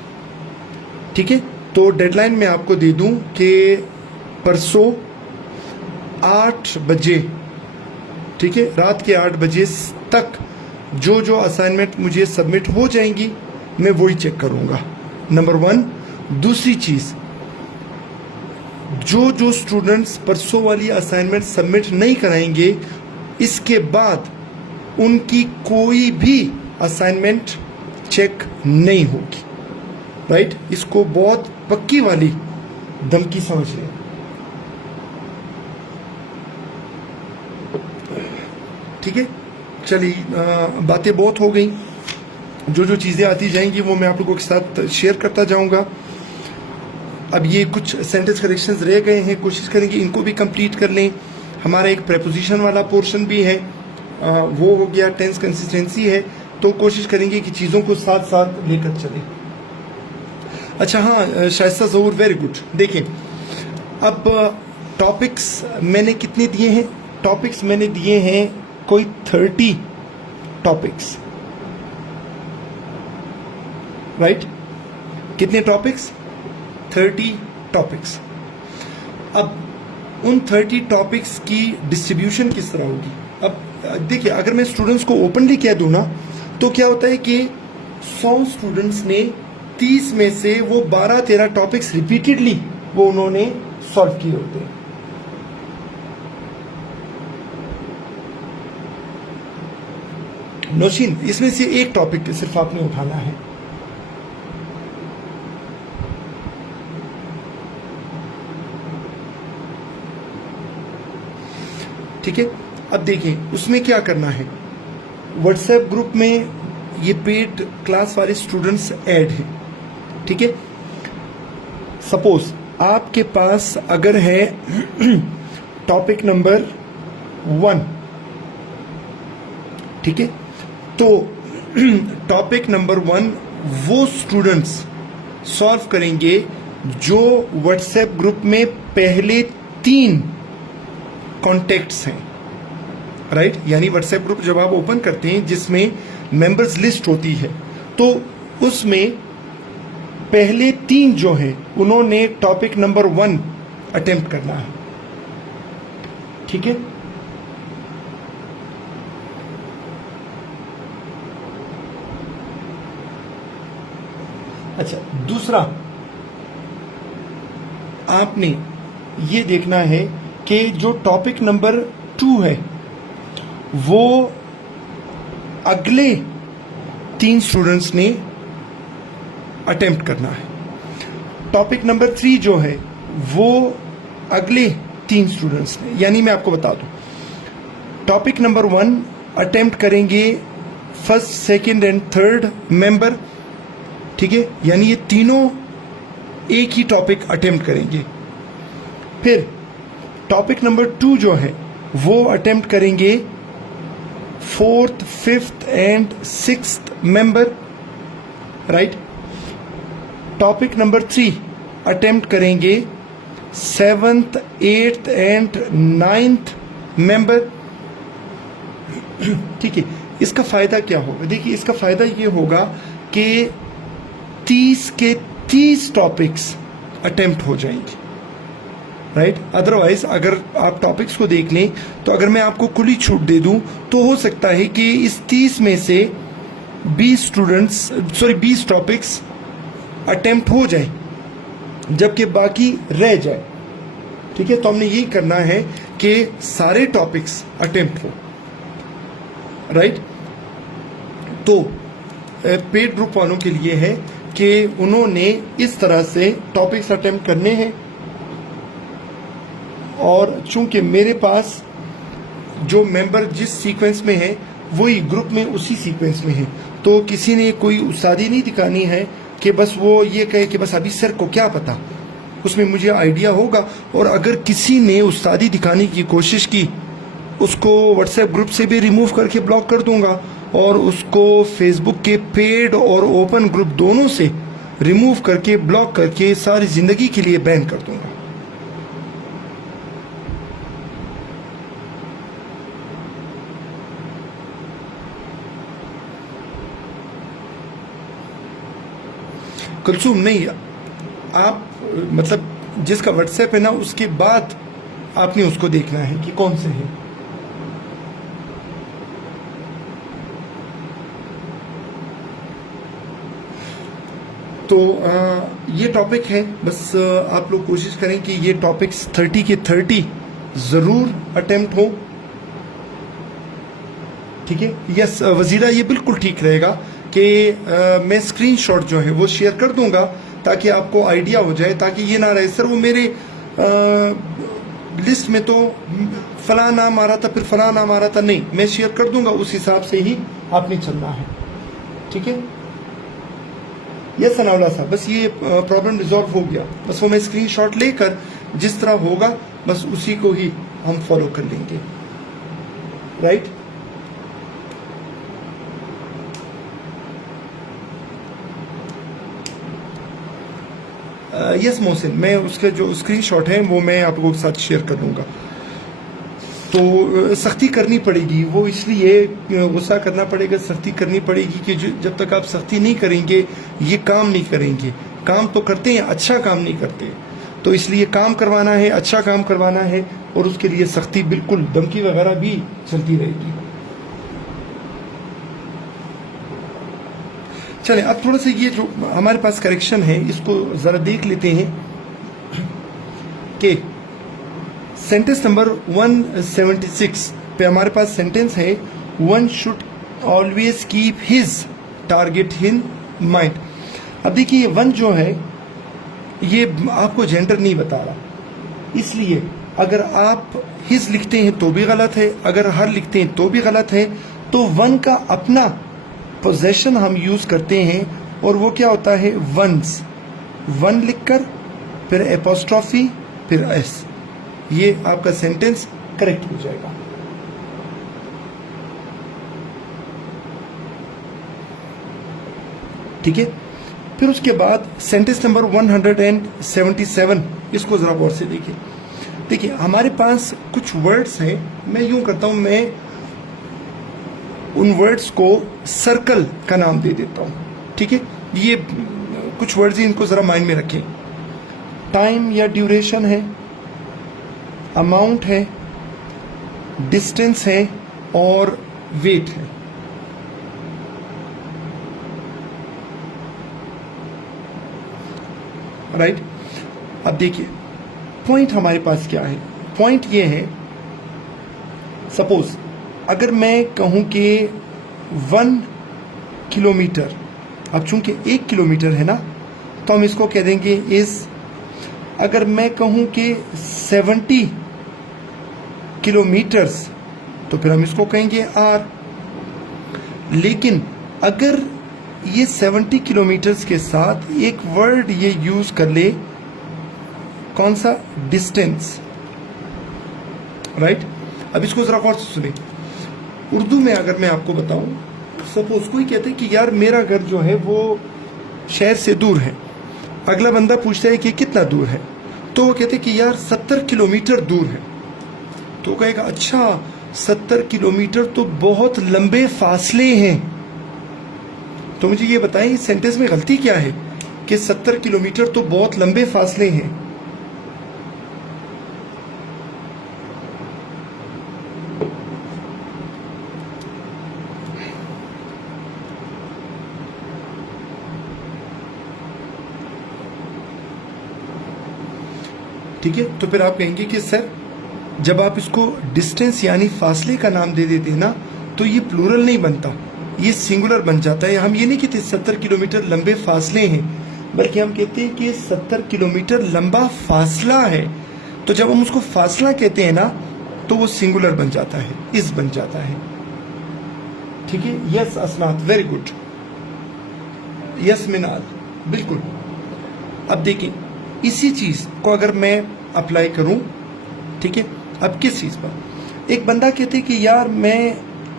ठीक है। तो डेडलाइन मैं आपको दे दूं कि परसों 8 बजे, ठीक है, रात के 8 बजे तक जो जो असाइनमेंट मुझे सबमिट हो जाएंगी मैं वही चेक करूंगा, नंबर 1। दूसरी चीज, जो जो स्टूडेंट्स परसों वाली असाइनमेंट सबमिट नहीं कराएंगे, इसके बाद उनकी कोई भी असाइनमेंट चेक नहीं होगी, राइट। इसको बहुत पक्की वाली धमकी समझ लें, ठीक है। चलिए, बातें बहुत हो गई, जो जो चीज़ें आती जाएंगी वो मैं आप लोगों के साथ शेयर करता जाऊंगा। अब ये कुछ सेंटेंस करेक्शंस रह गए हैं, कोशिश करेंगे इनको भी कंप्लीट कर लें। हमारा एक प्रेपोजिशन वाला पोर्शन भी है, वो हो गया, टेंस कंसिस्टेंसी है, तो कोशिश करेंगे कि चीज़ों को साथ साथ लेकर चलें। अच्छा हाँ शाइस्ता ज़हूर, वेरी गुड। देखें अब टॉपिक्स मैंने कितने दिए हैं? टॉपिक्स मैंने दिए हैं कोई 30 टॉपिक्स, राइट? कितने टॉपिक्स? 30 टॉपिक्स। अब उन 30 टॉपिक्स की डिस्ट्रीब्यूशन किस तरह होगी? अब देखिए, अगर मैं स्टूडेंट्स को ओपनली कह दूं ना, तो क्या होता है कि 100 स्टूडेंट्स ने 30 में से वो 12-13 टॉपिक्स रिपीटेडली वो उन्होंने सॉल्व किए होते हैं। नौशीन, इसमें से एक टॉपिक सिर्फ आपने उठाना है। ठीक है, अब देखें उसमें क्या करना है। व्हाट्सएप ग्रुप में ये पेड क्लास वाले स्टूडेंट्स ऐड हैं, ठीक है। सपोज आपके पास अगर है टॉपिक नंबर 1, ठीक है, तो टॉपिक नंबर 1 वो स्टूडेंट्स सॉल्व करेंगे जो व्हाट्सएप ग्रुप में पहले 3 कॉन्टेक्ट्स हैं, राइट? यानी व्हाट्सएप ग्रुप जब आप ओपन करते हैं जिसमें मेंबर्स लिस्ट होती है, तो उसमें पहले 3 जो हैं उन्होंने टॉपिक नंबर 1 अटेम्प्ट करना है, ठीक है। अच्छा, दूसरा आपने ये देखना है कि जो टॉपिक नंबर 2 है वो अगले 3 स्टूडेंट्स ने अटेम्प्ट करना है। टॉपिक नंबर 3 जो है वो अगले 3 स्टूडेंट्स ने, यानी मैं आपको बता दूं, टॉपिक नंबर 1 अटेम्प्ट करेंगे first, second and third member, ठीक है, यानी ये तीनों एक ही टॉपिक अटेम्प्ट करेंगे। फिर टॉपिक नंबर 2 जो है वो अटेम्प्ट करेंगे 4th, 5th and 6th member, right. Topic number 3 attempt करेंगे 7th, 8th and 9th member, ठीक है। इसका फायदा क्या होगा? देखिए, इसका फायदा ये होगा कि 30 के 30 टॉपिक्स अटेम्प्ट हो जाएंगे, राइट। अदरवाइज अगर आप टॉपिक्स को देख लें तो अगर मैं आपको खुली छूट दे दूं तो हो सकता है कि इस 30 में से 20 टॉपिक्स अटेम्प्ट हो जाए जबकि बाकी रह जाए, ठीक है। तो हमने यही करना है कि सारे टॉपिक्स अटेम्प्ट हो, राइट। तो पेड ग्रुप वालों के लिए है कि उन्होंने इस तरह से टॉपिक्स अटेम्प्ट करने हैं, और चूंकि मेरे पास जो मेंबर जिस सीक्वेंस में है वही ग्रुप में उसी सीक्वेंस में है, तो किसी ने कोई उस्तादी नहीं दिखानी है कि बस वो ये कहे कि बस अभी सर को क्या पता, उसमें मुझे आइडिया होगा। और अगर किसी ने उस्तादी दिखाने की कोशिश की उसको व्हाट्सएप ग्रुप से भी रिमूव करके ब्लॉक कर दूंगा, और उसको फेसबुक के पेड और ओपन ग्रुप दोनों से रिमूव करके ब्लॉक करके सारी जिंदगी के लिए बैन कर दूंगा। कुलसुम नहीं, आप मतलब जिसका व्हाट्सएप है ना उसके बाद आपने उसको देखना है कि कौन से है। तो ये टॉपिक है, बस आप लोग कोशिश करें कि ये टॉपिक्स 30 के 30 जरूर अटेम्प्ट हो, ठीक है। यस वजीरा, ये बिल्कुल ठीक रहेगा कि मैं स्क्रीनशॉट जो है वो शेयर कर दूंगा ताकि आपको आइडिया हो जाए, ताकि ये ना रहे सर वो मेरे लिस्ट में तो फला नाम आ रहा था फिर फला नाम आ रहा था। नहीं, मैं शेयर कर दूंगा, उस हिसाब से ही आपने चलना है, ठीक है। यस अनावला साहब, बस ये प्रॉब्लम रिजॉल्व हो गया, बस वो मैं स्क्रीनशॉट लेकर जिस तरह होगा बस उसी को ही हम फॉलो कर लेंगे, राइट। यस मोहसिन, मैं उसके जो स्क्रीनशॉट है वो मैं आप लोगों के साथ शेयर कर दूंगा। तो सख्ती करनी पड़ेगी, वो इसलिए गुस्सा करना पड़ेगा, सख्ती करनी पड़ेगी कि जब तक आप सख्ती नहीं करेंगे ये काम नहीं करेंगे। काम तो करते हैं, अच्छा काम नहीं करते, तो इसलिए काम करवाना है, अच्छा काम करवाना है, और उसके लिए सख्ती बिल्कुल, धमकी वगैरह भी चलती रहेगी। चलें, अब थोड़ा सा ये जो हमारे पास करेक्शन है इसको ज़रा देख लेते हैं कि सेंटेंस नंबर 176 पे हमारे पास सेंटेंस है, one should always keep his target in mind. अब देखिए ये वन जो है ये आपको जेंडर नहीं बता रहा, इसलिए अगर आप हिज लिखते हैं तो भी गलत है, अगर हर लिखते हैं तो भी गलत है। तो वन का अपना पोजेशन हम यूज करते हैं और वो क्या होता है, वंस, वन लिखकर फिर एपोस्ट्रॉफी फिर एस, ये आपका सेंटेंस करेक्ट हो जाएगा। ठीक है, फिर उसके बाद सेंटेंस नंबर 177, इसको जरा गौर से देखिए। देखिए हमारे पास कुछ वर्ड्स हैं, मैं यूं करता हूं, मैं उन वर्ड्स को सर्कल का नाम दे देता हूं। ठीक है, ये कुछ वर्ड्स ही, इनको जरा माइंड में रखें। टाइम या ड्यूरेशन है, अमाउंट है, डिस्टेंस है और वेट है। राइट, अब देखिए पॉइंट हमारे पास क्या है। पॉइंट ये है, सपोज अगर मैं कहूं कि 1 किलोमीटर, अब चूंकि 1 किलोमीटर है ना, तो हम इसको कह देंगे इज। अगर मैं कहूं कि 70 किलोमीटर्स, तो फिर हम इसको कहेंगे आर। लेकिन अगर ये 70 किलोमीटर्स के साथ एक वर्ड ये यूज कर ले, कौन सा, डिस्टेंस। राइट, अब इसको जरा गौर से सुने। उर्दू में अगर मैं आपको बताऊं, सपोज कोई कहते हैं कि यार मेरा घर जो है वो शहर से दूर है, अगला बंदा पूछता है कि कितना दूर है, तो वो कहते हैं कि यार 70 किलोमीटर दूर है। तो कहेगा अच्छा 70 किलोमीटर तो बहुत लंबे फासले हैं। तो मुझे ये बताएं इस सेंटेंस में गलती क्या है कि 70 किलोमीटर तो बहुत लंबे फासले हैं। ठीक है, तो फिर आप कहेंगे कि सर जब आप इसको डिस्टेंस यानी फासले का नाम दे देते हैं ना, तो ये प्लूरल नहीं बनता, ये सिंगुलर बन जाता है। हम ये नहीं कहते 70 किलोमीटर लंबे फासले हैं, बल्कि हम कहते हैं कि 70 किलोमीटर लंबा फासला है। तो जब हम उसको फासला कहते हैं ना, तो वो सिंगुलर बन जाता है, इस बन जाता है। ठीक है, यस असनात, वेरी गुड, यस मिनाल, बिल्कुल। अब देखिए इसी चीज को अगर मैं अप्लाई करूं, ठीक है, अब किस चीज पर, एक बंदा कहते कि यार मैं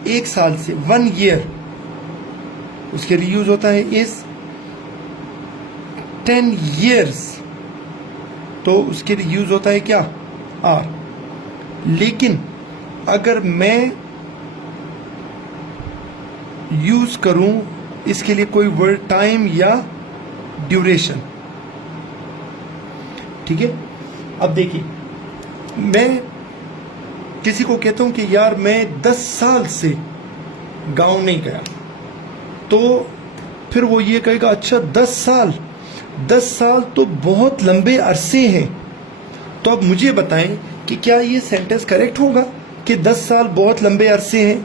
1 साल से, 1 ईयर, उसके लिए यूज होता है इस। 10 years, तो उसके लिए यूज होता है क्या, आर। लेकिन अगर मैं यूज करूं इसके लिए कोई वर्ड, टाइम या ड्यूरेशन, ठीक है। अब देखिए मैं किसी को कहता हूं कि यार मैं 10 साल से गांव नहीं गया, तो फिर वो ये कहेगा अच्छा 10 साल, 10 साल तो बहुत लंबे अरसे हैं। तो अब मुझे बताएं कि क्या ये सेंटेंस करेक्ट होगा कि 10 साल बहुत लंबे अरसे हैं।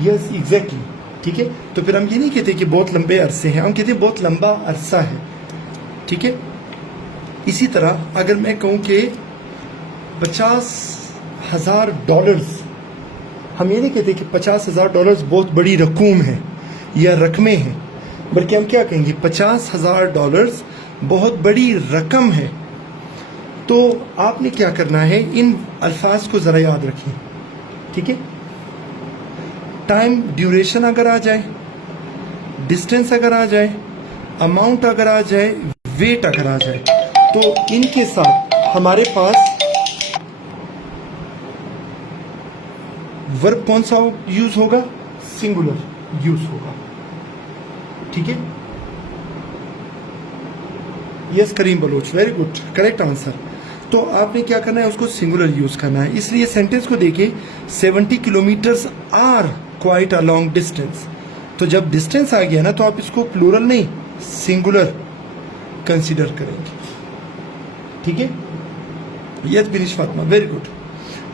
यस एग्जैक्टली, ठीक है। तो फिर हम ये नहीं कहते कि बहुत लंबे अरसे हैं, हम कहते हैं बहुत लंबा अरसा है, ठीक है। इसी तरह अगर मैं कहूँ कि $50,000, हम ये नहीं कहते कि $50,000 बहुत बड़ी रकूम है या रकमें हैं, बल्कि हम क्या कहेंगे, $50,000 बहुत बड़ी रकम है। तो आपने क्या करना है, इन अल्फाज को ज़रा याद रखें, ठीक है। टाइम ड्यूरेशन अगर आ जाए, डिस्टेंस अगर आ जाए, अमाउंट अगर आ जाए, वेट अगर आ जाए, तो इनके साथ हमारे पास वर्ब कौन सा यूज होगा, सिंगुलर यूज होगा, ठीक है। Yes Karim Baloch, very good, correct answer. तो आपने क्या करना है, उसको सिंगुलर यूज करना है। इसलिए सेंटेंस को देखिए, 70 kilometres are quite a long distance. तो जब डिस्टेंस आ गया ना, तो आप इसको प्लूरल नहीं सिंगुलर कंसीडर करेंगे, ठीक है। Yes बिनिश Fatima, very good.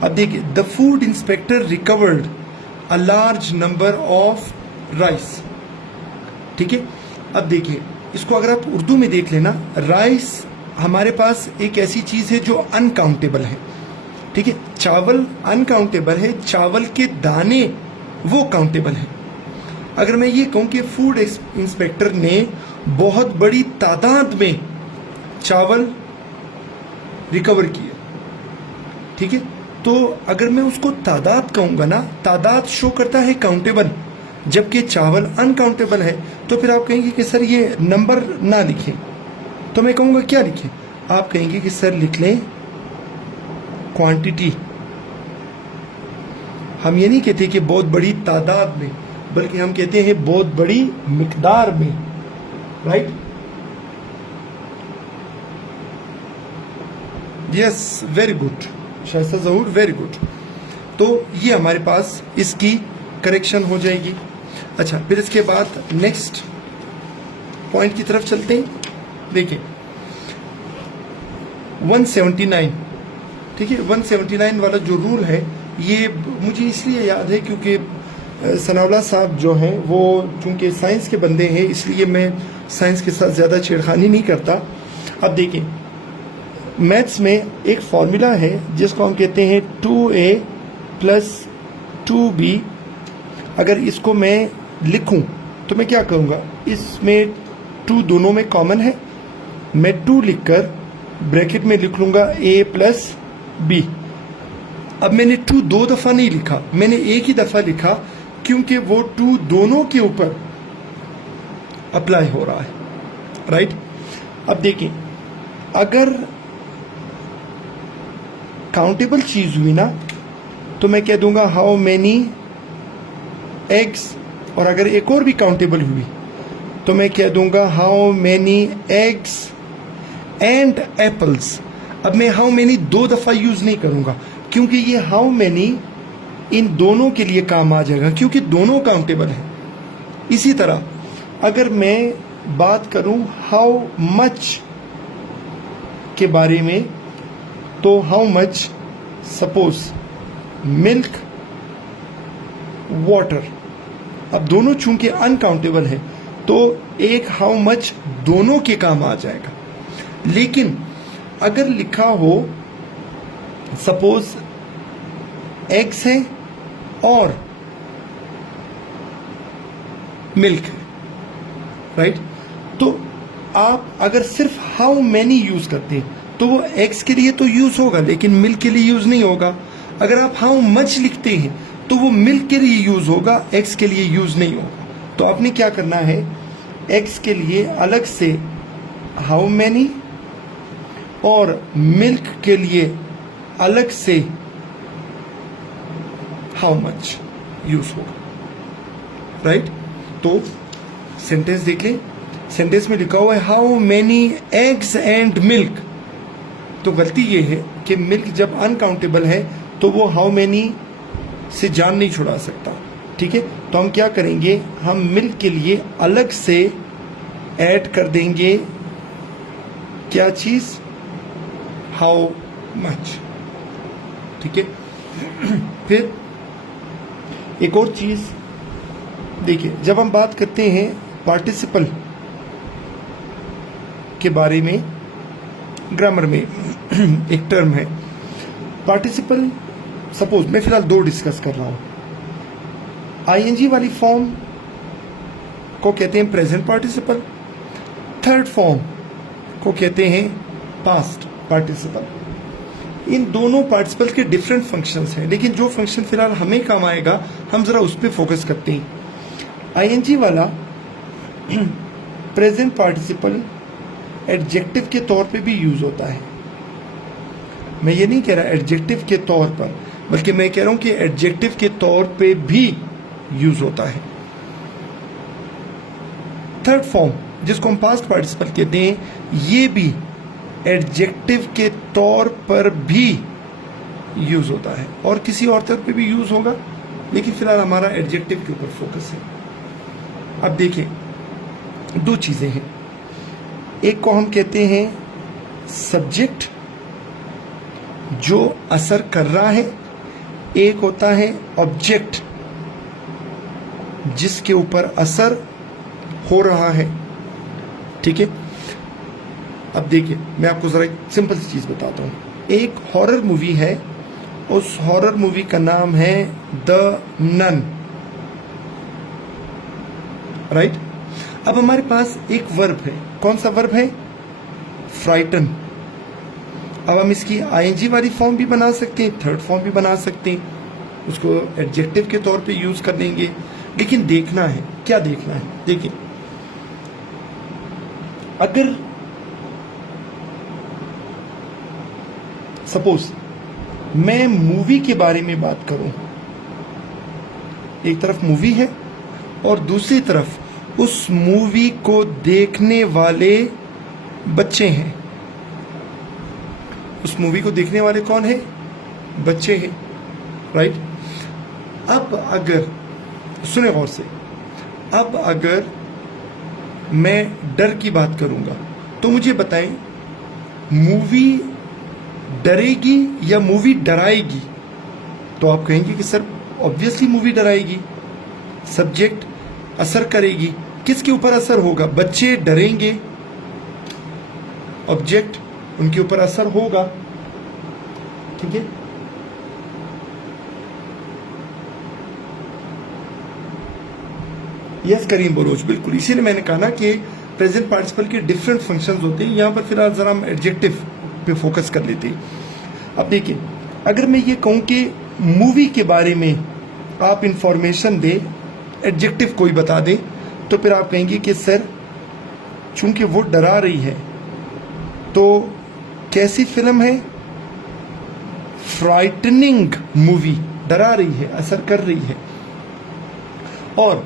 अब देखिए, the food inspector recovered a large number of rice, ठीक है। अब देखिए, इसको अगर आप उर्दू में देख लेना, राइस हमारे पास एक ऐसी चीज है जो अनकाउंटेबल है, ठीक है। चावल अनकाउंटेबल है, चावल के दाने वो काउंटेबल है। अगर मैं ये कहूं कि फूड इंस्पेक्टर ने बहुत बड़ी तादाद में चावल रिकवर किए, ठीक है, तो अगर मैं उसको तादाद कहूंगा ना, तादाद शो करता है काउंटेबल, जबकि चावल अनकाउंटेबल है। तो फिर आप कहेंगे कि सर ये नंबर ना लिखें, तो मैं कहूंगा क्या लिखें, आप कहेंगे कि सर लिख लें क्वांटिटी। हम ये नहीं कहते कि बहुत बड़ी तादाद में, बल्कि हम कहते हैं बहुत बड़ी मिकदार में, right. Yes very good Shaista Zahoor, very good. तो ये हमारे पास इसकी करेक्शन हो जाएगी। अच्छा, फिर इसके बाद नेक्स्ट पॉइंट की तरफ चलते हैं। देखिए 179, ठीक है, 179 वाला जो रूल है, ये मुझे इसलिए याद है क्योंकि सनाउल्लाह साहब जो हैं वो चूंकि साइंस के बंदे हैं, इसलिए मैं साइंस के साथ ज़्यादा छेड़खानी नहीं करता। अब देखिए, मैथ्स में एक फॉर्मूला है जिसको हम कहते हैं 2a + 2b। अगर इसको मैं लिखूं तो मैं क्या करूंगा, इसमें 2 दोनों में कॉमन है, मैं 2 लिखकर ब्रैकेट में लिख लूंगा a + b। अब मैंने 2 2 दफा नहीं लिखा, मैंने एक ही दफा लिखा, क्योंकि वो 2 दोनों के ऊपर अप्लाई हो रहा है, राइट। अब देखिए, अगर काउंटेबल चीज हुई ना, तो मैं कह दूंगा हाउ मेनी एग्स, और अगर एक और भी काउंटेबल हुई तो मैं कह दूंगा how many eggs and apples. अब मैं हाउ मेनी 2 दफा यूज नहीं करूंगा, क्योंकि ये हाउ मेनी इन दोनों के लिए काम आ जाएगा, क्योंकि दोनों काउंटेबल हैं। इसी तरह अगर मैं बात करूं हाउ मच के बारे में, तो how much, suppose milk, water, अब दोनों चूंकि अनकाउंटेबल है, तो एक हाउ मच दोनों के काम आ जाएगा। लेकिन अगर लिखा हो सपोज एग्स हैं और मिल्क है, राइट, तो आप अगर सिर्फ हाउ मैनी यूज करते हैं तो वो एग्स के लिए तो यूज होगा, लेकिन मिल्क के लिए यूज नहीं होगा। अगर आप हाउ मच लिखते हैं तो वो मिल्क के लिए यूज होगा, एग्स के लिए यूज नहीं होगा। तो आपने क्या करना है, एग्स के लिए अलग से हाउ मैनी और मिल्क के लिए अलग से हाउ मच यूज होगा, राइट। तो सेंटेंस देख लें, सेंटेंस में लिखा हुआ है how many eggs and milk. तो गलती ये है कि मिल्क जब अनकाउंटेबल है तो वो हाउ मैनी से जान नहीं छुड़ा सकता, ठीक है। तो हम क्या करेंगे, हम मिल्क के लिए अलग से ऐड कर देंगे क्या चीज, हाउ मच, ठीक है। फिर एक और चीज देखिए, जब हम बात करते हैं पार्टिसिपल के बारे में, ग्रामर में एक टर्म है पार्टिसिपल। सपोज मैं फिलहाल दो डिस्कस कर रहा हूं। आईएनजी वाली फॉर्म को कहते हैं प्रेजेंट पार्टिसिपल, थर्ड फॉर्म को कहते हैं पास्ट पार्टिसिपल। इन दोनों पार्टिसिपल के डिफरेंट फंक्शंस हैं, लेकिन जो फंक्शन फिलहाल हमें काम आएगा हम जरा उस पर फोकस करते हैं। आईएनजी वाला प्रेजेंट पार्टिसिपल एडजेक्टिव के तौर पे भी यूज होता है। मैं ये नहीं कह रहा एडजेक्टिव के तौर पर, बल्कि मैं कह रहा हूं कि एडजेक्टिव के तौर पे भी यूज होता है। थर्ड फॉर्म जिसको हम पास्ट पार्टिसिपल कहते हैं, ये भी एडजेक्टिव के तौर पर भी यूज होता है और किसी और तौर पे भी यूज होगा, लेकिन फिलहाल हमारा एडजेक्टिव के ऊपर फोकस है। अब देखिए, दो चीजें हैं। एक को हम कहते हैं सब्जेक्ट जो असर कर रहा है, एक होता है ऑब्जेक्ट जिसके ऊपर असर हो रहा है। ठीक है, अब देखिए मैं आपको जरा एक सिंपल सी चीज बताता हूं। एक हॉरर मूवी है, उस हॉरर मूवी का नाम है द नन, राइट। अब हमारे पास एक वर्ब है, कौन सा वर्ब है? फ्राइटन। अब हम इसकी आईएनजी वाली फॉर्म भी बना सकते हैं, थर्ड फॉर्म भी बना सकते हैं, उसको एडजेक्टिव के तौर पे यूज कर लेंगे। लेकिन देखना है, क्या देखना है? देखिए, अगर सपोज मैं मूवी के बारे में बात करूं, एक तरफ मूवी है और दूसरी तरफ उस मूवी को देखने वाले बच्चे हैं। उस मूवी को देखने वाले कौन है? बच्चे हैं, राइट। अब अगर सुने गौर से, अब अगर मैं डर की बात करूंगा तो मुझे बताएं, मूवी डरेगी या मूवी डराएगी? तो आप कहेंगे कि सर ऑब्वियसली मूवी डराएगी। सब्जेक्ट असर करेगी, किसके ऊपर असर होगा? बच्चे डरेंगे, ऑब्जेक्ट उनके ऊपर असर होगा। ठीक है, यस करीम बलोच, बिल्कुल। इसीलिए मैंने कहा ना कि प्रेजेंट पार्टिसिपल के डिफरेंट फंक्शंस होते हैं। यहां पर फिलहाल जरा हम एडजेक्टिव पे फोकस कर लेते हैं। अब देखिए, अगर मैं ये कहूं कि मूवी के बारे में आप इंफॉर्मेशन दे, एडजेक्टिव कोई बता दे, तो फिर आप कहेंगे कि सर चूंकि वो डरा रही है, तो कैसी फिल्म है? फ्राइटनिंग मूवी, डरा रही है, असर कर रही है। और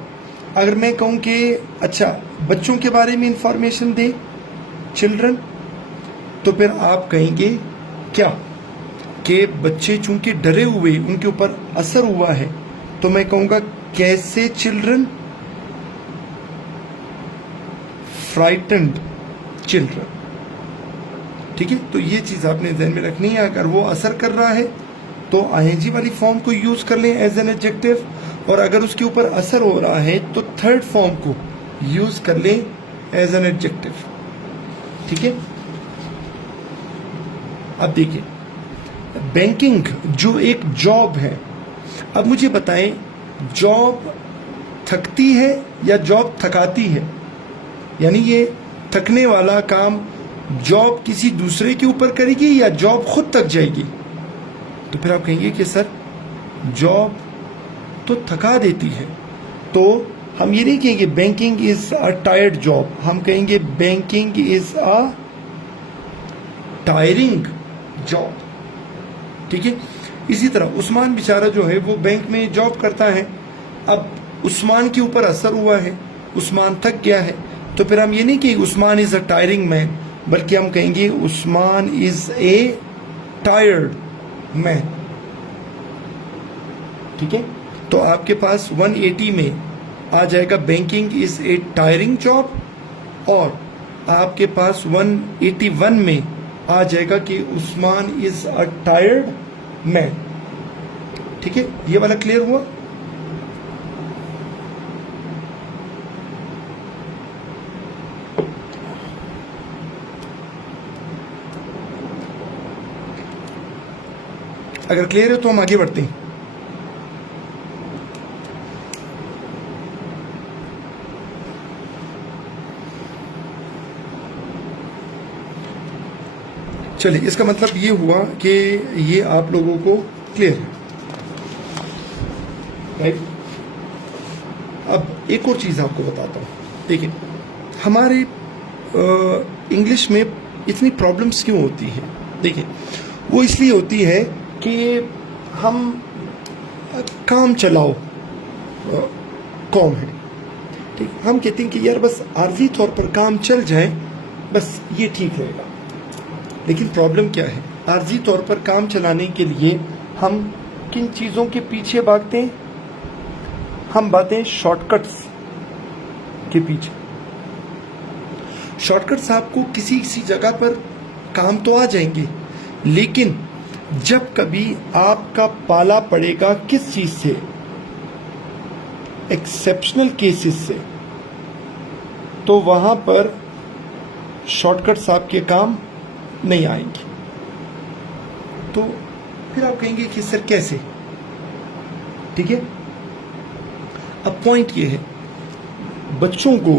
अगर मैं कहूं कि अच्छा बच्चों के बारे में इंफॉर्मेशन दे, चिल्ड्रन, तो फिर आप कहेंगे क्या कि बच्चे चूंकि डरे हुए, उनके ऊपर असर हुआ है, तो मैं कहूंगा कैसे चिल्ड्रन? Frightened children. ठीक है, तो ये चीज आपने ध्यान में रखनी है। अगर वो असर कर रहा है तो आईएनजी वाली फॉर्म को यूज कर लें एज एन एडजेक्टिव, और अगर उसके ऊपर असर हो रहा है तो थर्ड फॉर्म को यूज कर लें एज एन एडजेक्टिव। ठीक है, अब देखिए, बैंकिंग जो एक जॉब है, अब मुझे बताएं जॉब थकती है या जॉब थकाती है? यानी ये थकने वाला काम जॉब किसी दूसरे के ऊपर करेगी या जॉब खुद थक जाएगी? तो फिर आप कहेंगे कि सर जॉब तो थका देती है। तो हम ये नहीं कहेंगे banking is a tired job, हम कहेंगे banking is a tiring job. ठीक है, इसी तरह उस्मान बेचारा जो है वो बैंक में जॉब करता है। अब उस्मान के ऊपर असर हुआ है, उस्मान थक गया है, तो फिर हम ये नहीं कहेंगे Usman is a tiring man, बल्कि हम कहेंगे Usman is a tired man. ठीक है, तो आपके पास 180 में आ जाएगा banking is a tiring job, और आपके पास 181 में आ जाएगा कि Usman is a tired man. ठीक है, ये वाला क्लियर हुआ? अगर क्लियर है तो हम आगे बढ़ते हैं। चलिए, इसका मतलब ये हुआ कि ये आप लोगों को क्लियर है, राइट। अब एक और चीज़ आपको बताता हूँ। देखिए, हमारे इंग्लिश में इतनी प्रॉब्लम्स क्यों होती हैं? देखिए, वो इसलिए होती है कि हम काम चलाओ कौम है, ठीक। हम कहते हैं कि यार बस आर्जी तौर पर काम चल जाए, बस ये ठीक रहेगा। लेकिन प्रॉब्लम क्या है? आर्जी तौर पर काम चलाने के लिए हम किन चीज़ों के पीछे भागते हैं? हम भागते हैं शॉर्टकट्स के पीछे। शॉर्टकट्स आपको किसी किसी जगह पर काम तो आ जाएंगे, लेकिन जब कभी आपका पाला पड़ेगा किस चीज से? एक्सेप्शनल केसेस से, तो वहां पर शॉर्टकट्स आपके काम नहीं आएंगे। तो फिर आप कहेंगे कि सर कैसे? ठीक है, अब पॉइंट ये है, बच्चों को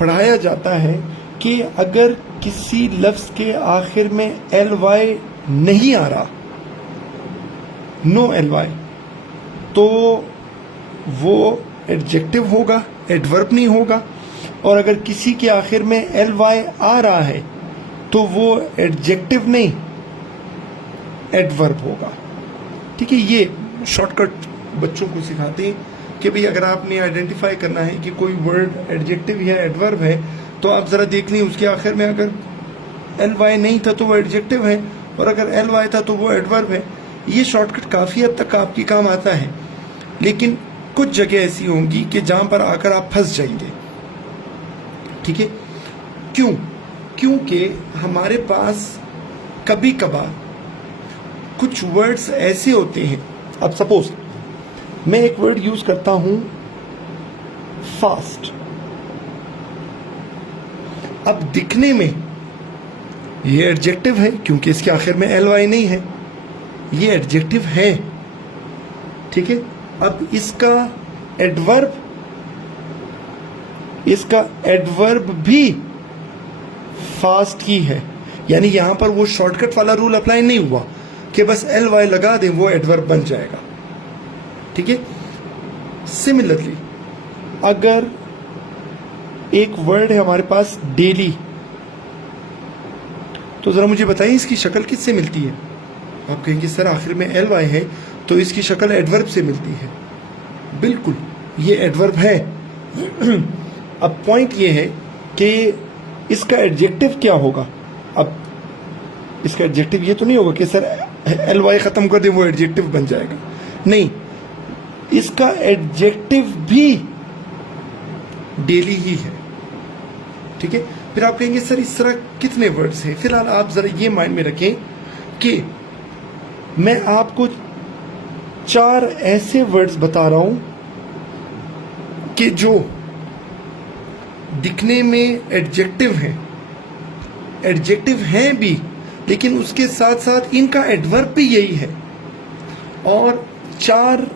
पढ़ाया जाता है कि अगर किसी लफ्ज के आखिर में ly नहीं आ रहा, नो ly, तो वो एडजेक्टिव होगा, एडवर्ब नहीं होगा। और अगर किसी के आखिर में ly आ रहा है तो वो एडजेक्टिव नहीं, एडवर्ब होगा। ठीक है, ये शॉर्टकट बच्चों को सिखाते हैं कि भाई अगर आपने आइडेंटिफाई करना है कि कोई वर्ड एडजेक्टिव या एडवर्ब है, तो आप जरा देख लें उसके आखिर में अगर ly नहीं था तो वो एडजेक्टिव है, और अगर ly था तो वो एडवर्ब है। ये शॉर्टकट काफ़ी हद तक आपके काम आता है, लेकिन कुछ जगह ऐसी होंगी कि जहां पर आकर आप फंस जाएंगे। ठीक है, क्यों? क्योंकि हमारे पास कभी कभार कुछ वर्ड्स ऐसे होते हैं। अब सपोज मैं एक वर्ड यूज करता हूं फास्ट, अब दिखने में ये एडजेक्टिव है क्योंकि इसके आखिर में ly नहीं है, ये एडजेक्टिव है। ठीक है, अब इसका एडवर्ब भी फास्ट ही है, यानी यहां पर वो शॉर्टकट वाला रूल अप्लाई नहीं हुआ कि बस ly लगा दें वो एडवर्ब बन जाएगा। ठीक है, सिमिलरली अगर एक वर्ड है हमारे पास डेली, तो जरा मुझे बताइए इसकी शक्ल किससे मिलती है? आप कहेंगे सर आखिर में ly है तो इसकी शक्ल एडवर्ब से मिलती है। बिल्कुल, ये एडवर्ब है। अब पॉइंट ये है कि इसका एडजेक्टिव क्या होगा? अब इसका एडजेक्टिव ये तो नहीं होगा कि सर ly खत्म कर दे वो एडजेक्टिव बन जाएगा, नहीं, इसका एडजेक्टिव भी डेली ही है। ठीक है, फिर आप कहेंगे सर इस तरह कितने वर्ड्स हैं? फिलहाल आप जरा ये माइंड में रखें कि मैं आपको 4 ऐसे वर्ड्स बता रहा हूं कि जो दिखने में एडजेक्टिव हैं भी, लेकिन उसके साथ साथ इनका एडवर्ब भी यही है। और 4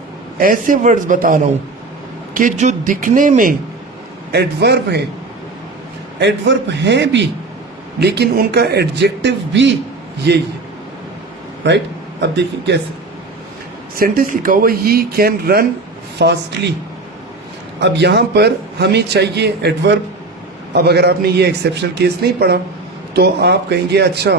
ऐसे वर्ड्स बता रहा हूं कि जो दिखने में एडवर्ब हैं भी, लेकिन उनका एडजेक्टिव भी यही है। राइट, अब देखिए कैसे सेंटेंस लिखा हुआ, ही कैन रन फास्टली। अब यहां पर हमें चाहिए एडवर्ब। अब अगर आपने ये एक्सेप्शनल केस नहीं पढ़ा तो आप कहेंगे अच्छा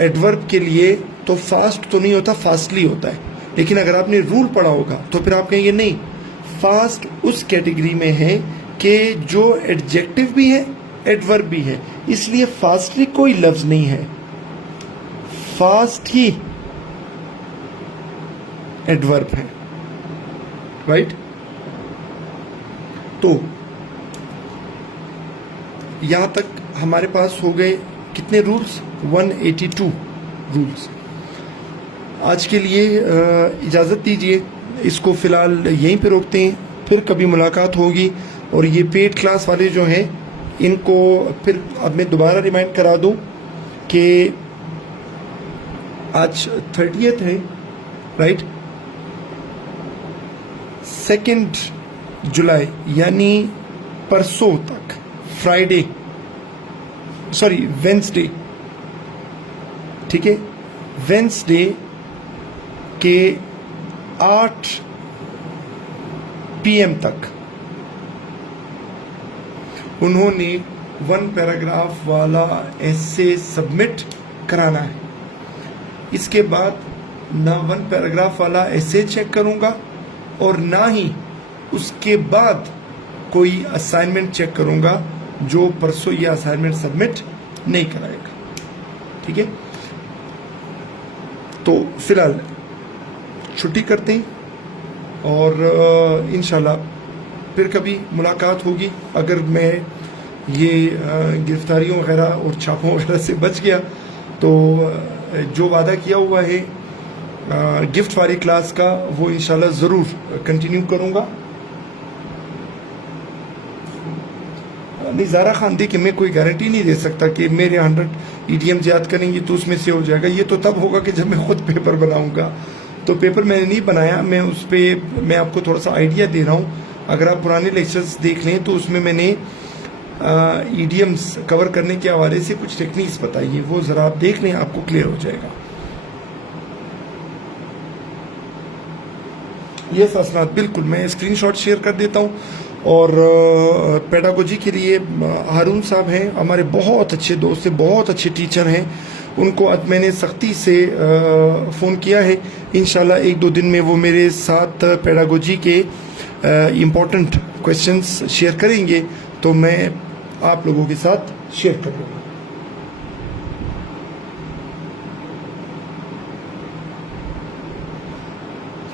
एडवर्ब के लिए तो फास्ट तो नहीं होता, फास्टली होता है। लेकिन अगर आपने रूल पढ़ा होगा तो फिर आप कहेंगे नहीं, फास्ट उस कैटेगरी में है कि जो एडजेक्टिव भी है, एडवर्ब भी है, इसलिए फास्टली कोई लफ्ज नहीं है, फास्ट ही एडवर्ब है। राइट, तो यहां तक हमारे पास हो गए कितने रूल्स? 182 रूल्स। आज के लिए इजाज़त दीजिए, इसको फ़िलहाल यहीं पे रोकते हैं, फिर कभी मुलाकात होगी। और ये पेड क्लास वाले जो हैं इनको फिर अब मैं दोबारा रिमाइंड करा दूं कि आज 30th है, राइट। 2 जुलाई यानी परसों तक, वेंसडे, ठीक है, वेंसडे के 8 PM तक उन्होंने 1 पैराग्राफ वाला एसे सबमिट कराना है। इसके बाद ना 1 पैराग्राफ वाला एसे चेक करूंगा और ना ही उसके बाद कोई असाइनमेंट चेक करूंगा जो परसों ये असाइनमेंट सबमिट नहीं कराएगा, ठीक है। तो फिलहाल छुट्टी करते हैं और इंशाल्लाह फिर कभी मुलाकात होगी। अगर मैं ये गिरफ्तारियों वगैरह और छापों वगैरह से बच गया तो जो वादा किया हुआ है गिफ्ट वाली क्लास का वो इंशाल्लाह ज़रूर कंटिन्यू करूँगा। नहीं, ज़ारा खान देखिए, मैं कोई गारंटी नहीं दे सकता कि मेरे 100 EDMs याद करेंगे तो उसमें से हो जाएगा। ये तो तब होगा कि जब मैं खुद पेपर बनाऊंगा। तो पेपर मैंने नहीं बनाया, मैं उस पर मैं आपको थोड़ा सा आइडिया दे रहा हूँ। अगर आप पुराने लेक्चर्स देख लें तो उसमें मैंने EDMs कवर करने के हवाले से कुछ टेक्निक्स बताई है, वो ज़रा आप देख लें, आपको क्लियर हो जाएगा। ये सासनात बिल्कुल मैं स्क्रीनशॉट शेयर कर देता हूँ। और पेडागोजी के लिए हारून साहब हैं, हमारे बहुत अच्छे दोस्त हैं, बहुत अच्छे टीचर हैं। उनको आज मैंने सख्ती से फ़ोन किया है। इंशाल्लाह 1-2 दिन में वो मेरे साथ पेडागोजी के इम्पोर्टेंट क्वेश्चंस शेयर करेंगे, तो मैं आप लोगों के साथ शेयर करूँगा।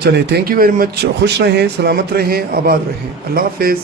चलिए, थैंक यू वेरी मच। खुश रहें, सलामत रहें, आबाद रहें। अल्लाह हाफिज़।